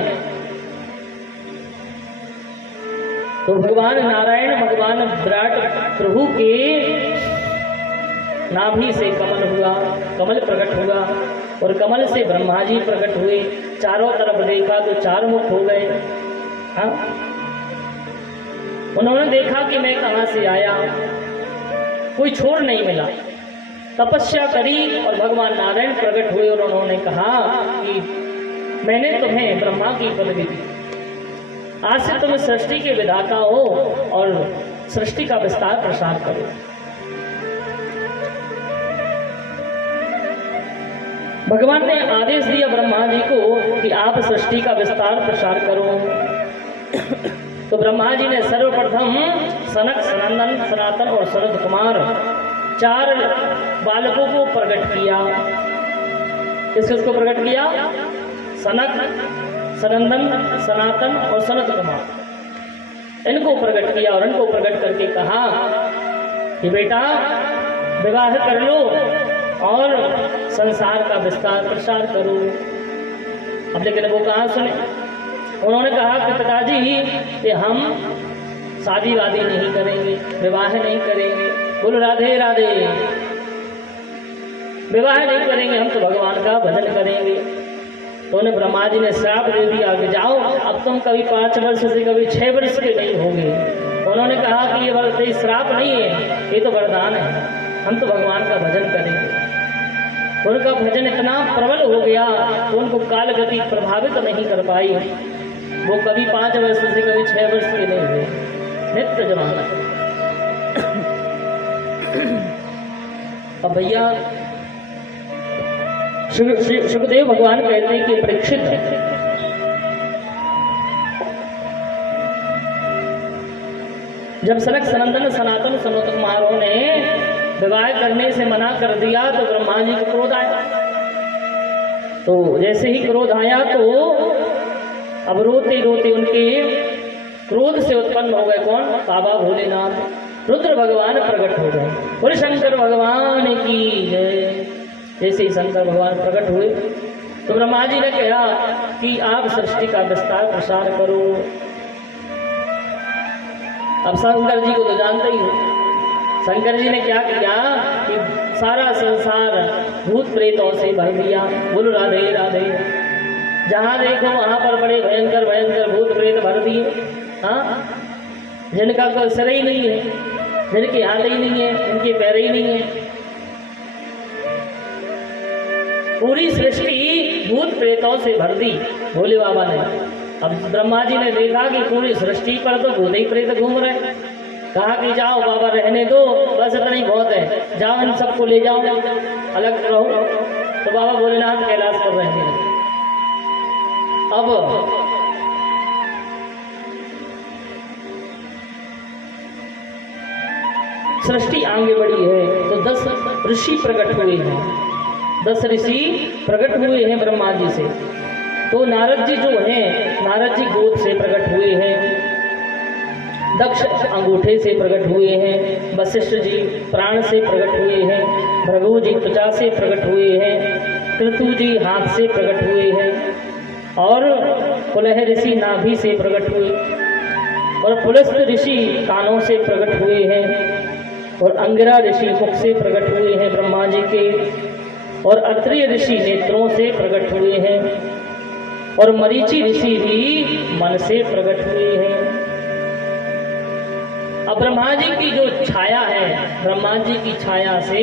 तो भगवान नारायण, भगवान विराट प्रभु के नाभि से कमल हुआ, कमल प्रकट हुआ, और कमल से ब्रह्मा जी प्रकट हुए। चारों तरफ देखा तो चार मुख हो गए। हाँ, उन्होंने देखा कि मैं कहाँ से आया, कोई छोर नहीं मिला। तपस्या करी और भगवान नारायण प्रकट हुए और उन्होंने कहा कि मैंने तुम्हें ब्रह्मा की पदवी दी, आज से तुम सृष्टि के विधाता हो और सृष्टि का विस्तार प्रसार करो। भगवान ने आदेश दिया ब्रह्मा जी को कि आप सृष्टि का विस्तार प्रसार करो। तो ब्रह्मा जी ने सर्वप्रथम सनक, सनंदन, सनातन और सनत कुमार 4 बालकों को प्रकट किया। किसको प्रकट किया? सनक, सनंदन, सनातन और सनत कुमार, इनको प्रकट किया और इनको प्रकट करके कहा कि बेटा विवाह कर लो और संसार का विस्तार प्रसार करो। अब लेकिन वो कहाँ सुने? उन्होंने कहा कि पिताजी कि हम शादी वादी नहीं करेंगे, विवाह नहीं करेंगे। बोलो राधे राधे। विवाह नहीं करेंगे, हम तो भगवान का भजन करेंगे। तो उन्हें ब्रह्मा जी ने श्राप दे दिया कि जाओ अब तुम कभी 5 वर्ष से कभी 6 वर्ष के नहीं होंगे। उन्होंने कहा कि ये श्राप नहीं है, ये तो वरदान है, हम तो भगवान का भजन करेंगे। उनका भजन इतना प्रबल हो गया तो उनको काल गति प्रभावित नहीं कर पाई। वो कभी 5 वर्ष से कभी 6 वर्ष के नहीं हुए, नित्य जमाना। अब भैया सुखदेव भगवान कहते हैं कि परीक्षित जब सनक, सनंदन, सनातन, सनत कुमारों ने विवाह करने से मना कर दिया तो ब्रह्मा जी को क्रोध आया। तो जैसे ही क्रोध आया तो अब रोते रोते उनके क्रोध से उत्पन्न हो गए कौन? बाबा भोलेनाथ, रुद्र भगवान प्रकट हो गए। बोले शंकर भगवान की जय। जैसे ही शंकर भगवान प्रकट हुए तो ब्रह्मा जी ने कहा कि आप सृष्टि का विस्तार प्रसार करो। अब शंकर जी को तो जानते ही हो, शंकर जी ने क्या किया कि सारा संसार भूत प्रेतों से भर दिया। बोलो राधे राधे। जहाँ देखो वहाँ पर बड़े भयंकर भयंकर भूत प्रेत भर दिए। हाँ, जिनका कोई सिर ही नहीं है, जिनके हाथ ही नहीं है, जिनके पैर ही नहीं है। पूरी सृष्टि भूत प्रेतों से भर दी भोले बाबा ने। अब ब्रह्मा जी ने देखा कि पूरी सृष्टि पर तो भूत ही प्रेत घूम रहे। कहा कि जाओ बाबा रहने दो, बस इतना ही बहुत है, जाओ इन सबको ले जाओ, अलग रहो। तो बाबा भोलेनाथ कैलाश पर रहने लगे। अब सृष्टि आगे बढ़ी है तो 10 ऋषि प्रकट हुए हैं। 10 ऋषि प्रकट हुए हैं ब्रह्मा जी से। तो नारद जी जो हैं, नारद जी गोद से प्रकट हुए हैं, दक्ष अंगूठे से प्रकट हुए हैं, वशिष्ठ जी प्राण से प्रकट हुए हैं, भृगु जी त्वचा से प्रकट हुए हैं, कृतु जी हाथ से प्रकट हुए हैं, और पुलह ऋषि नाभि से प्रकट हुए, और पुलस्त ऋषि कानों से प्रकट हुए हैं, और अंगिरा ऋषि मुख से प्रकट हुए हैं ब्रह्मा जी के, और अत्रि ऋषि नेत्रों से प्रकट हुए हैं, और मरीचि ऋषि भी मन से प्रकट हुए हैं। अब ब्रह्मा जी की जो छाया है, ब्रह्मा जी की छाया से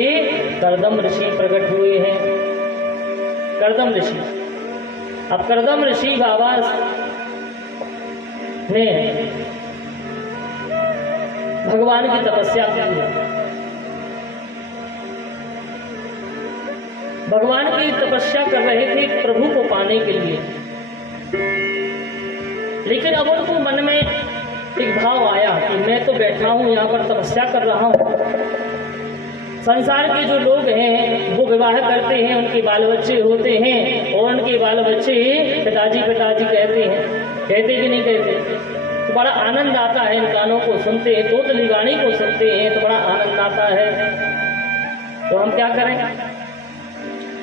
कर्दम ऋषि प्रकट हुए हैं। कर्दम ऋषि, अब कर्दम ऋषि बाबा ने भगवान की तपस्या की है। भगवान की तपस्या कर रहे थे प्रभु को पाने के लिए, लेकिन अब उनको मन में एक भाव आया कि मैं तो बैठा हूँ यहाँ पर तपस्या कर रहा हूँ। संसार के जो लोग हैं वो विवाह करते हैं, उनके बाल बच्चे होते हैं, और उनके बाल बच्चे पिताजी पिताजी कहते हैं, कहते कि नहीं कहते? तो बड़ा आनंद आता है इन गानों को सुनते हैं, तोतली वाणी को सुनते हैं तो बड़ा आनंद आता है। तो हम क्या करें?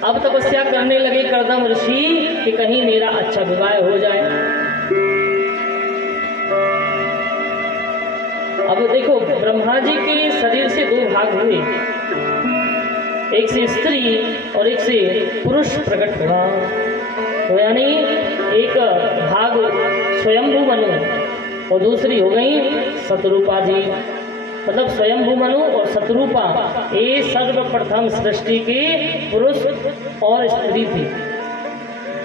अब तपस्या करने लगे कर्दम ऋषि कि कहीं मेरा अच्छा विवाह हो जाए। अब देखो ब्रह्मा जी के शरीर से 2 भाग हुए, एक से स्त्री और एक से पुरुष प्रकट हुआ। तो यानी एक भाग स्वयंभू मनु और दूसरी हो गई शतरूपा जी। मतलब स्वयंभू मनु और शतरूपा ये सर्वप्रथम सृष्टि के पुरुष और स्त्री थे।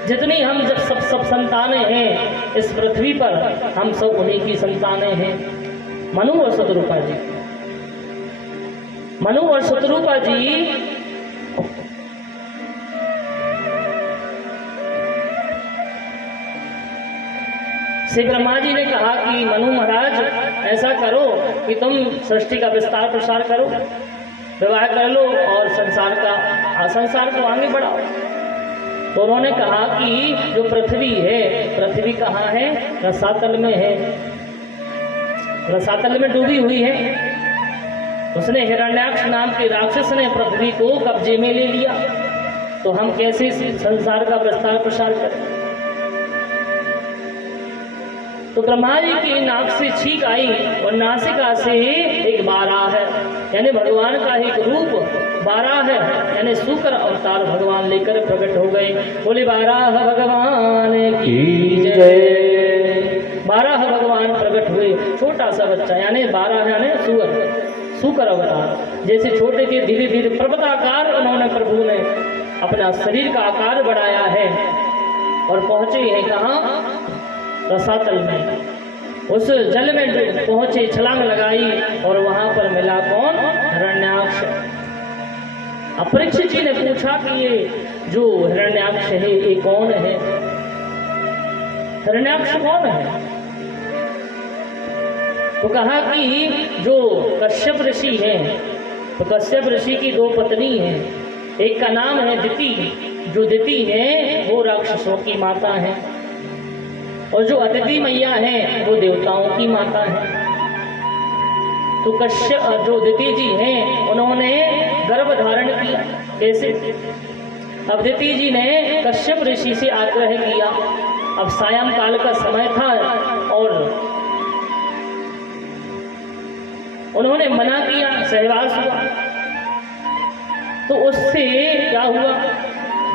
जितनी हम जब सब संतानें हैं इस पृथ्वी पर, हम सब उन्हीं की संतानें हैं, मनु और शतरूपा जी। मनु और शतरूपा जी श्री ब्रह्मा जी ने कहा कि मनु महाराज ऐसा करो कि तुम सृष्टि का विस्तार प्रसार करो, विवाह कर लो और संसार को आगे बढ़ाओ। तो उन्होंने कहा कि जो पृथ्वी है, पृथ्वी कहाँ है? रसातल में है, रसातल में डूबी हुई है। उसने हिरण्याक्ष नाम के राक्षस ने पृथ्वी को कब्जे में ले लिया, तो हम कैसे संसार का विस्तार प्रसार करें? तो ब्रह्मा जी की नाक से छींक आई और नासिका से एक बारह है, यानी भगवान का एक रूप बारह है, यानी शुक्र अवतार भगवान लेकर प्रकट हो गए। बोले बारह भगवान की जय। बारह भगवान प्रकट हुए, छोटा सा बच्चा, यानी बारह यानी शुक्र अवतार। जैसे छोटे के धीरे धीरे पर्वताकार उन्होंने प्रभु ने अपना शरीर का आकार बढ़ाया है और पहुंचे हैं कहाँ? रसातल में। उस जल में पहुंचे, छलांग लगाई और वहां पर मिला कौन? हिरण्याक्ष। अब परीक्षित जी ने पूछा कि ये जो हिरण्याक्ष है ये कौन है? हिरण्याक्ष कौन है? तो कहा कि जो कश्यप ऋषि हैं, तो कश्यप ऋषि की दो पत्नी हैं, एक का नाम है दिति, जो दिति है वो राक्षसों की माता है, और जो अदिति मैया है वो देवताओं की माता है। तो कश्यप जो दिति जी हैं उन्होंने गर्भ धारण किया। कैसे? अब दिति जी ने कश्यप ऋषि से आग्रह किया। अब सायं काल का समय था और उन्होंने मना किया, सहवास हुआ। तो उससे क्या हुआ?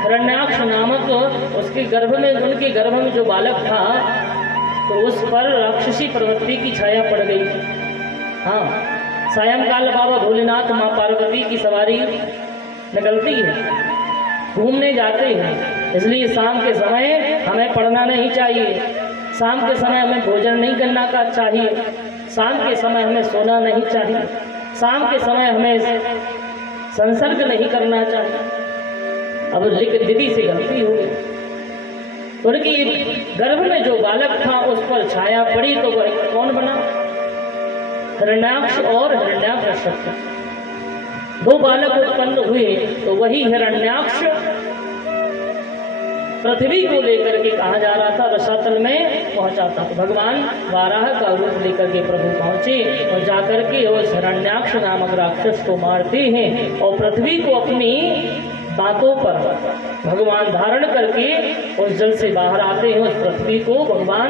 हिरण्याक्ष नामक उसके गर्भ में, उनके गर्भ में जो बालक था, तो उस पर राक्षसी प्रवृत्ति की छाया पड़ गई। हाँ, सायंकाल बाबा भोलेनाथ माँ पार्वती की सवारी निकलती है, घूमने जाते हैं, इसलिए शाम के समय हमें पढ़ना नहीं चाहिए, शाम के समय हमें भोजन नहीं करना का चाहिए, शाम के समय हमें सोना नहीं चाहिए, शाम के समय हमें संसर्ग नहीं करना चाहिए। अब लेकिन दीदी से गलती हो गई, उनकी गर्भ में जो बालक था उस पर छाया पड़ी, तो वह कौन बना? हिरण्याक्ष और हिरण्याक्ष। दो बालक उत्पन्न हुए, तो वही हिरण्याक्ष पृथ्वी को लेकर के कहा जा रहा था, रसातल में पहुंचा था। तो भगवान वाराह का रूप लेकर के प्रभु पहुंचे और जाकर के उस हिरण्याक्ष नामक राक्षस को मारते हैं और पृथ्वी को अपनी दांतों पर भगवान धारण करके उस जल से बाहर आते हैं, उस पृथ्वी को भगवान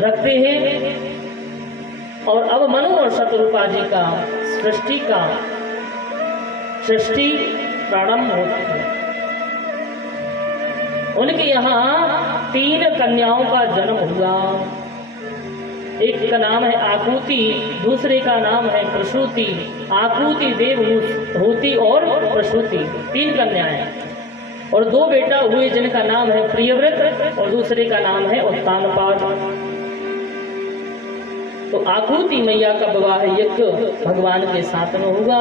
रखते हैं। और अब मनु और शतरूपा जी का सृष्टि प्रारंभ होती है। उनके यहाँ 3 कन्याओं का जन्म हुआ। एक का नाम है आकृति, दूसरे का नाम है प्रसूति। आकृति, देवहूति और प्रसूति, 3 कन्याएं, और 2 बेटा हुए जिनका नाम है प्रियव्रत और दूसरे का नाम है उत्तानपाद। तो आकृति मैया का विवाह यज्ञ भगवान के साथ में हुआ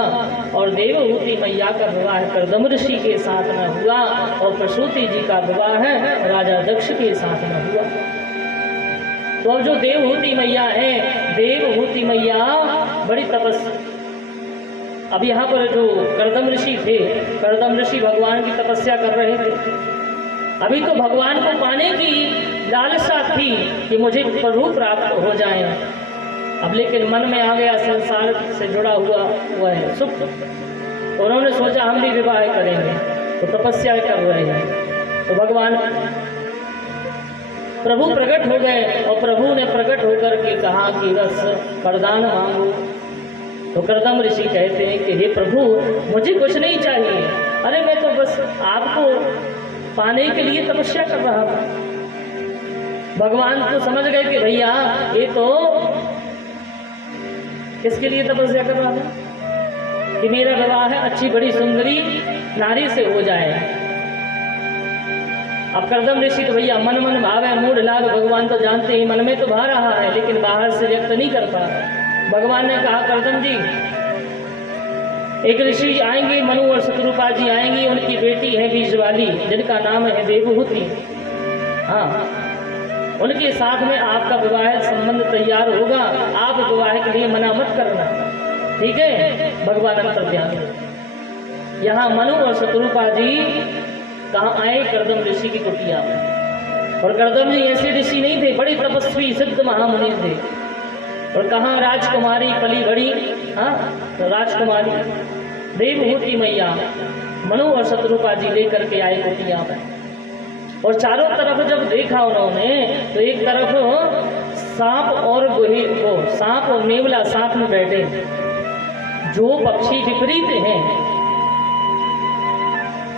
और देवहूति मैया का विवाह कर्दम ऋषि के साथ में हुआ और प्रसूति जी का विवाह राजा दक्ष के साथ में हुआ। तो अब जो देवहूति मैया है, देवहूति मैया बड़ी तपस्या। अब यहाँ पर जो कर्दम ऋषि थे, कर्दम ऋषि भगवान की तपस्या कर रहे थे। अभी तो भगवान को पाने की लालसा थी कि मुझे प्रभु प्राप्त हो जाए। अब लेकिन मन में आ गया संसार से जुड़ा हुआ है सुख, तो उन्होंने सोचा हम भी विवाह करेंगे, तो तपस्या कर रहे हैं। तो भगवान प्रभु प्रकट हो गए और प्रभु ने प्रकट होकर के कहा कि बस वरदान मांगो। तो कर्दम ऋषि कहते हैं कि हे प्रभु, मुझे कुछ नहीं चाहिए, अरे मैं तो बस आपको पाने के लिए तपस्या कर रहा था। भगवान तो समझ गए कि भैया ये तो किसके लिए तपस्या कर रहा था? कि मेरा विवाह अच्छी बड़ी सुंदरी नारी से हो जाए। अब कर्दम ऋषि तो भैया मन मन भावे मूढ़ लाग, भगवान तो जानते ही मन में तो भा रहा है लेकिन बाहर से व्यक्त नहीं कर पा। भगवान ने कहा कर्दम जी, एक ऋषि आएंगे, मनु और शत्रुपा जी आएंगी, उनकी बेटी है बीज वाली जिनका नाम है देवहूति। हाँ, उनके साथ में आपका विवाह संबंध तैयार होगा, आप विवाह के लिए मना मत करना, ठीक है? भगवान अंतर्ध्यान। यहाँ मनु और शत्रुपा जी कहाँ आए? कर्दम ऋषि की कुटिया में। और कर्दम जी ऐसे ऋषि नहीं थे, बड़े तपस्वी सिद्ध महामुनि थे। और कहाँ? राजकुमारी पली बड़ी, हाँ, तो राजकुमारी देवहूति मैया मनु और शत्रुपा जी लेकर के आए कुटिया में। और चारों तरफ जब देखा उन्होंने तो एक तरफ सांप और सांप और नेवला साथ में बैठे, जो पक्षी विपरीत हैं,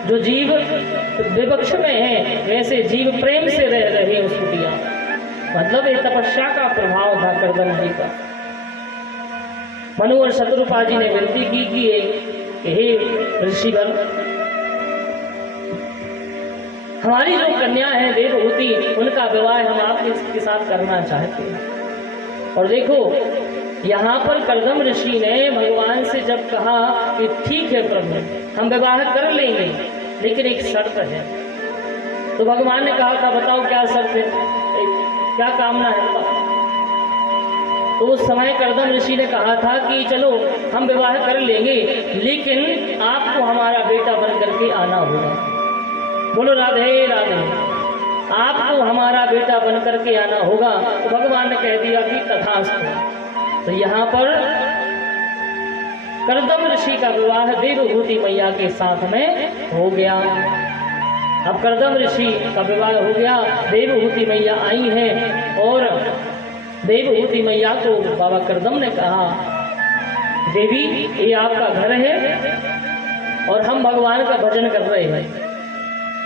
जो जीव विवक्ष में है वैसे जीव प्रेम से रह रहे उस कुटिया। मतलब ये तपस्या का प्रभाव था कर्दम जी का। मनु और शत्रुपा जी ने विनती की कि हे ऋषिगण, हमारी जो कन्या है देवहूति, उनका विवाह हम आपके साथ करना चाहते हैं। और देखो यहाँ पर कर्दम ऋषि ने भगवान से जब कहा कि ठीक है प्रभु, हम विवाह कर लेंगे लेकिन एक शर्त है, तो भगवान ने कहा था बताओ क्या शर्त है, क्या कामना है बताओ। तो उस समय कर्दम ऋषि ने कहा था कि चलो हम विवाह कर लेंगे लेकिन आपको हमारा बेटा बन करके आना होगा। बोलो राधे राधे। आपको हमारा बेटा बन करके आना होगा। तो भगवान ने कह दिया कि तथास्तु। तो यहाँ पर कर्दम ऋषि का विवाह देवहूति मैया के साथ में हो गया। अब कर्दम ऋषि का विवाह हो गया, देवहूति मैया आई हैं और देवहूति मैया को बाबा कर्दम ने कहा, देवी ये आपका घर है और हम भगवान का भजन कर रहे हैं।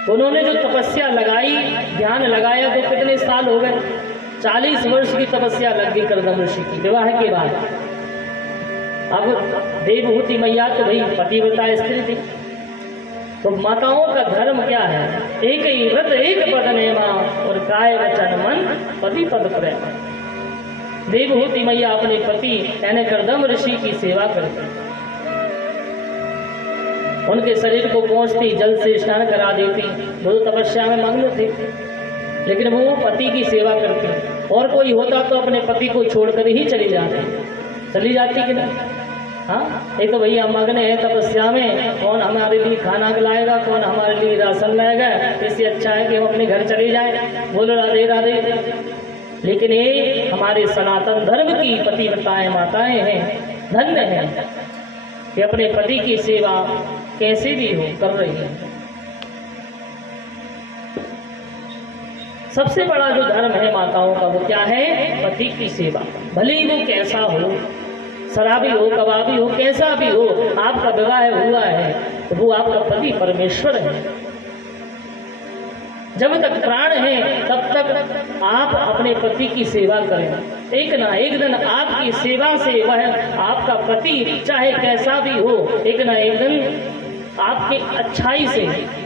उन्होंने जो तपस्या लगाई, ध्यान लगाया, तो कितने साल हो गए? 40 वर्ष की तपस्या लग गई कर्दम ऋषि की विवाह के बाद। अब देवहूति मैया तो भाई पतिव्रता स्त्री थी, तो माताओं का धर्म क्या है? एक ही व्रत एक पद नेमा और काय वचन मन पति पद प्रेम। देवहूति मैया अपने पति यानी कर्दम ऋषि की सेवा करती, उनके शरीर को पहुंचती, जल से स्नान करा देती। वो तपस्या में मग्न थे लेकिन वो पति की सेवा करती। और कोई होता तो अपने पति को छोड़कर ही चली जाती कि नहीं? हाँ, ये तो भैया मग्न है तपस्या में, कौन हमारे लिए खाना लाएगा, कौन हमारे लिए राशन लाएगा, इससे अच्छा है कि हम अपने घर चले जाएं। बोलो राधे राधे। लेकिन ये हमारे सनातन धर्म की पतिव्रताएं माताएं हैं, धन्य हैं कि अपने पति की सेवा कैसे भी हो कर रही है। सबसे बड़ा जो धर्म है माताओं का वो क्या है? पति की सेवा। भले ही वो कैसा हो, शराबी हो, कबाबी हो, कैसा भी हो, आपका विवाह हुआ है तो वो आपका पति परमेश्वर है। जब तक प्राण है तब तक आप अपने पति की सेवा करें। एक ना एक दिन आपकी सेवा से वह आपका पति चाहे कैसा भी हो, एक ना एक दिन आपकी अच्छाई से,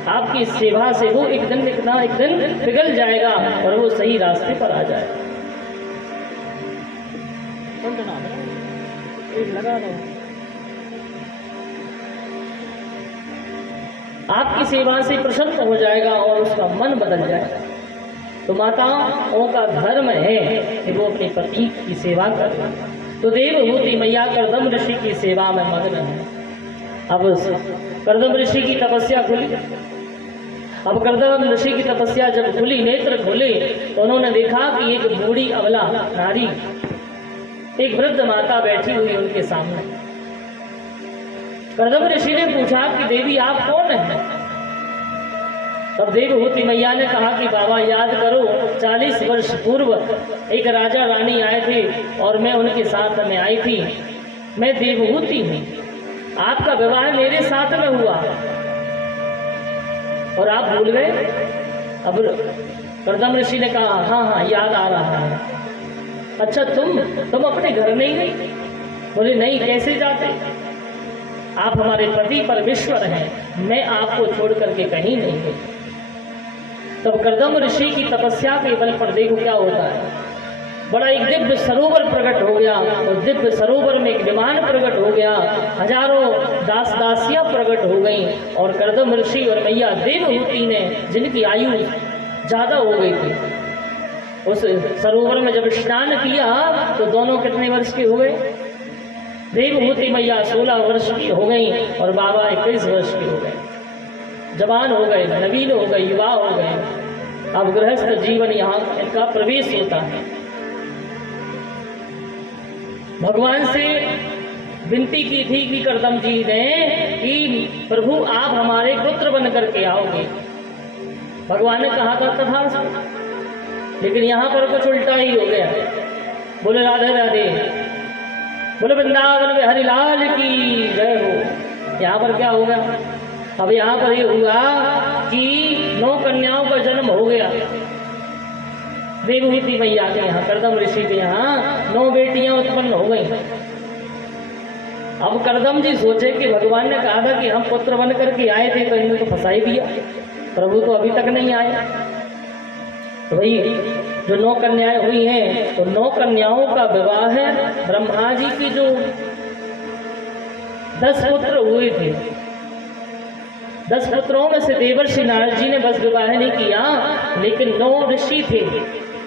आपकी सेवा से वो एक दिन पिघल जाएगा और वो सही रास्ते पर आ जाएगा। लगा दो। आपकी सेवा से प्रसन्न हो जाएगा और उसका मन बदल जाएगा। तो माताओं का धर्म है कि वो अपने पति की सेवा करें। तो देवहूति मैया कर्दम ऋषि की सेवा में मग्न है। अब कर्दम ऋषि की तपस्या खुली। अब कर्दम ऋषि की तपस्या जब खुली, नेत्र खुले, तो उन्होंने देखा कि एक बूढ़ी अबला नारी, एक वृद्ध माता बैठी हुई उनके सामने। कर्दम ऋषि ने पूछा कि देवी आप कौन हैं? तब देवहूति मैया ने कहा कि बाबा याद करो, 40 वर्ष पूर्व एक राजा रानी आए थे और मैं उनके साथ में आई थी। मैं देवहूति हूँ, आपका विवाह मेरे साथ में हुआ और आप भूल गए। अब कर्दम ऋषि ने कहा हाँ हाँ याद आ रहा है। अच्छा तुम अपने घर नहीं गई? बोले नहीं, कैसे जाते, आप हमारे पति परमेश्वर हैं, मैं आपको छोड़ करके कहीं नहीं गई। तब कर्दम ऋषि की तपस्या के बल पर देखो क्या होता है, बड़ा एक दिव्य सरोवर प्रकट हो गया, और दिव्य सरोवर में एक विमान प्रकट हो गया, हजारों दास दासियां प्रकट हो गईं, और कर्दम ऋषि और मैया देवहूति ने, जिनकी आयु ज्यादा हो गई थी, उस सरोवर में जब स्नान किया तो दोनों कितने वर्ष के हुए? देवहूति मैया 16 वर्ष की हो गई और बाबा 21 वर्ष के हो गए, जवान हो गए, नवीन हो गए, युवा हो गए। अब गृहस्थ जीवन यहाँ इनका प्रवेश होता है। भगवान से विनती की थी कि कर्दम जी ने कि प्रभु आप हमारे पुत्र बन करके आओगे। भगवान ने कहा था तथा, लेकिन यहाँ पर कुछ उल्टा ही हो गया। बोले राधे राधे, बोले वृंदावन में हरिलाल की जय हो। यहाँ पर क्या हो गया? अब यहाँ पर ये हुआ कि 9 कन्याओं का जन्म हो गया। देवहूति मैया के यहाँ, कर्दम ऋषि के यहाँ 9 बेटियां उत्पन्न हो गई। अब कर्दम जी सोचे कि भगवान ने कहा था कि हम पुत्र बन करके आए थे, तो इन्हें तो फंसा ही दिया, प्रभु तो अभी तक नहीं आए। तो भाई जो 9 कन्याएं हुई हैं, तो 9 कन्याओं का विवाह है। ब्रह्मा जी की जो 10 पुत्र हुए थे, 10 पुत्रों में से देवर्षि नारद जी ने बस विवाह नहीं किया, लेकिन 9 ऋषि थे,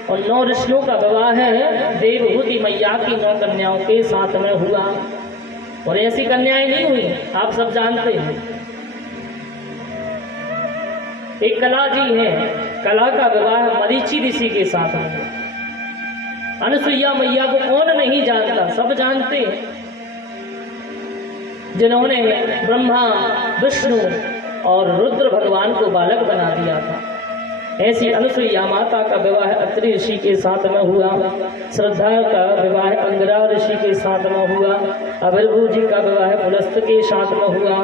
और 9 ऋषियों का विवाह है देवहूति मैया की 9 कन्याओं के साथ में हुआ। और ऐसी कन्याएं नहीं हुई, आप सब जानते हैं। एक कला जी है, कला का विवाह मरीचि ऋषि के साथ में। अनुसुईया मैया को कौन नहीं जानता, सब जानते हैं, जिन्होंने ब्रह्मा, विष्णु और रुद्र भगवान को बालक बना दिया था। ऐसी अनुसुईया माता का विवाह अत्रि ऋषि के साथ में हुआ। श्रद्धा का विवाह अंगिरा ऋषि के साथ में हुआ। अभिर्भु जी का विवाह पुलस्त के साथ में हुआ,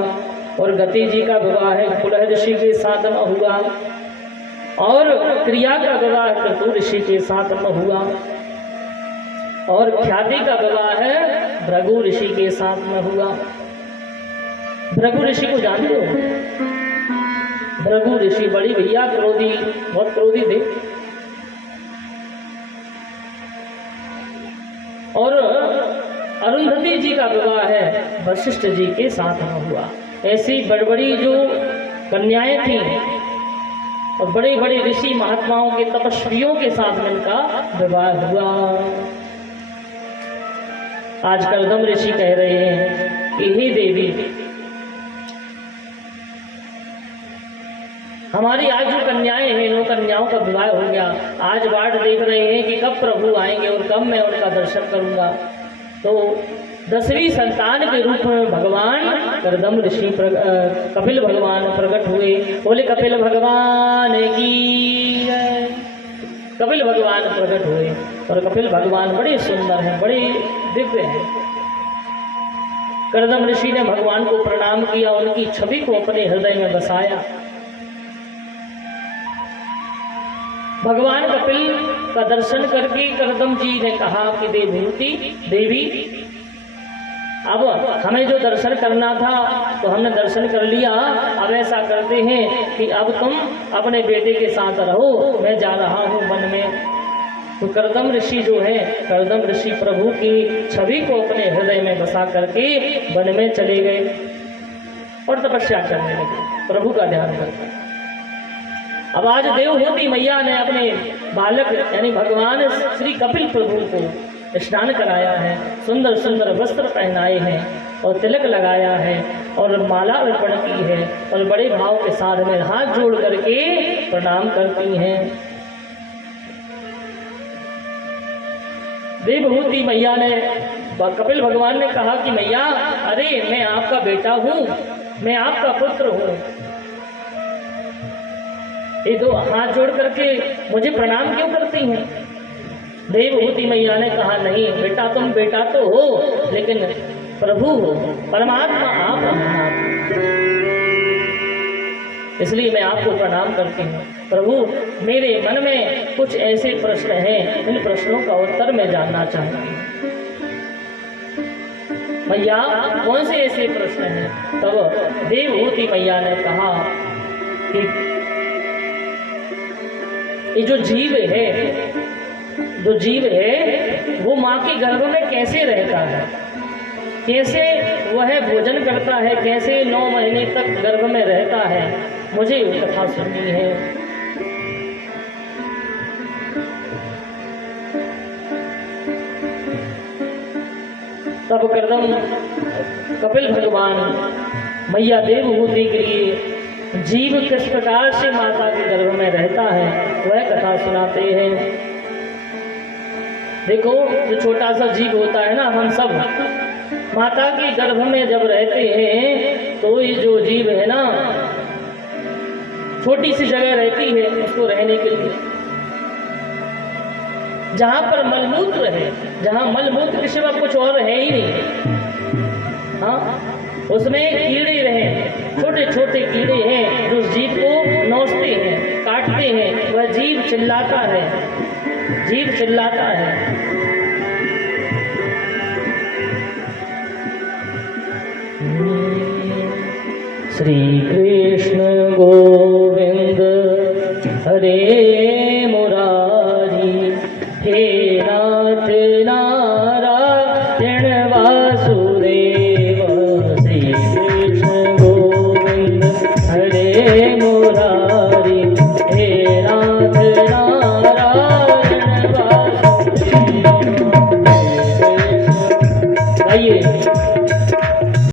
और गति जी का विवाह पुलह ऋषि के साथ में हुआ, और क्रिया का विवाह क्रतु ऋषि के साथ में हुआ, और ख्याति का विवाह है भृगु ऋषि के साथ में हुआ। भृगु ऋषि को जानते हो? भृगु ऋषि बड़ी भैया क्रोधी, बहुत क्रोधी थे, और अरुंधति जी का विवाह है वशिष्ठ जी के साथ में हुआ। ऐसी बड़ी बड़ी जो कन्याएं थी, और बड़े बड़े ऋषि महात्माओं के तपस्वियों के साथ में इनका विवाह हुआ। आज कर्दम ऋषि कह रहे हैं कि हे देवी, हमारी आज जो कन्याएं हैं, 9 कन्याओं का विवाह हो गया। आज बाट देख रहे हैं कि कब प्रभु आएंगे और कब मैं उनका दर्शन करूंगा। तो 10वीं संतान के रूप में भगवान कर्दम ऋषि कपिल भगवान प्रकट हुए। बोले कपिल भगवान की जय। कपिल भगवान प्रकट हुए, और कपिल भगवान बड़े सुंदर हैं, बड़े दिव्य हैं। कर्दम ऋषि ने भगवान को प्रणाम किया, उनकी छवि को अपने हृदय में बसाया। भगवान कपिल का दर्शन करके कर्दम जी ने कहा कि देवहूति देवी, अब हमें जो दर्शन करना था तो हमने दर्शन कर लिया। अब ऐसा करते हैं कि अब तुम अपने बेटे के साथ रहो, मैं जा रहा हूँ वन में। तो कर्दम ऋषि जो है, कर्दम ऋषि प्रभु की छवि को अपने हृदय में बसा करके वन में चले गए और तपस्या करने लगे, प्रभु का ध्यान करके। अब आज देवहूति मैया ने अपने बालक यानी भगवान श्री कपिल प्रभु को स्नान कराया है, सुंदर सुंदर वस्त्र पहनाए हैं और तिलक लगाया है और माला अर्पण की है, और बड़े भाव के साथ में हाथ जोड़ करके प्रणाम करती हैं। देवहूति मैया ने, कपिल भगवान ने कहा कि मैया, अरे मैं आपका बेटा हूँ, मैं आपका पुत्र हूँ, ये दो हाथ जोड़ करके मुझे प्रणाम क्यों करती हैं? देवहूति मैया ने कहा, नहीं बेटा, तुम बेटा तो हो, लेकिन प्रभु हो, परमात्मा आप हो, इसलिए मैं आपको प्रणाम करती हूँ। प्रभु, मेरे मन में कुछ ऐसे प्रश्न हैं, इन प्रश्नों का उत्तर मैं जानना चाहती हूँ। मैया कौन से ऐसे प्रश्न हैं? तब देवहूति मैया ने कहा कि ये जो जीव है वो माँ के गर्भ में कैसे रहता है, कैसे वह भोजन करता है, कैसे 9 महीने तक गर्भ में रहता है, मुझे वो कथा सुननी है। तब करदम कपिल भगवान मैया देवहूति के लिए जीव किस प्रकार से माता के गर्भ में रहता है वह कथा सुनाते हैं। देखो, जो छोटा सा जीव होता है ना, हम सब माता के गर्भ में जब रहते हैं तो ये जो जीव है ना, छोटी सी जगह रहती है उसको रहने के लिए, जहां पर मलमूत्र है, जहां मलमूत्र के सिवा कुछ और है ही नहीं। हाँ, उसमें कीड़े रहे, छोटे छोटे कीड़े हैं जो उस जीव को नोचते हैं, काटते हैं। वह जीव चिल्लाता है, जीव चिल्लाता है। श्री कृष्ण गोविंद हरे मुरारी, हे नाथ नारायण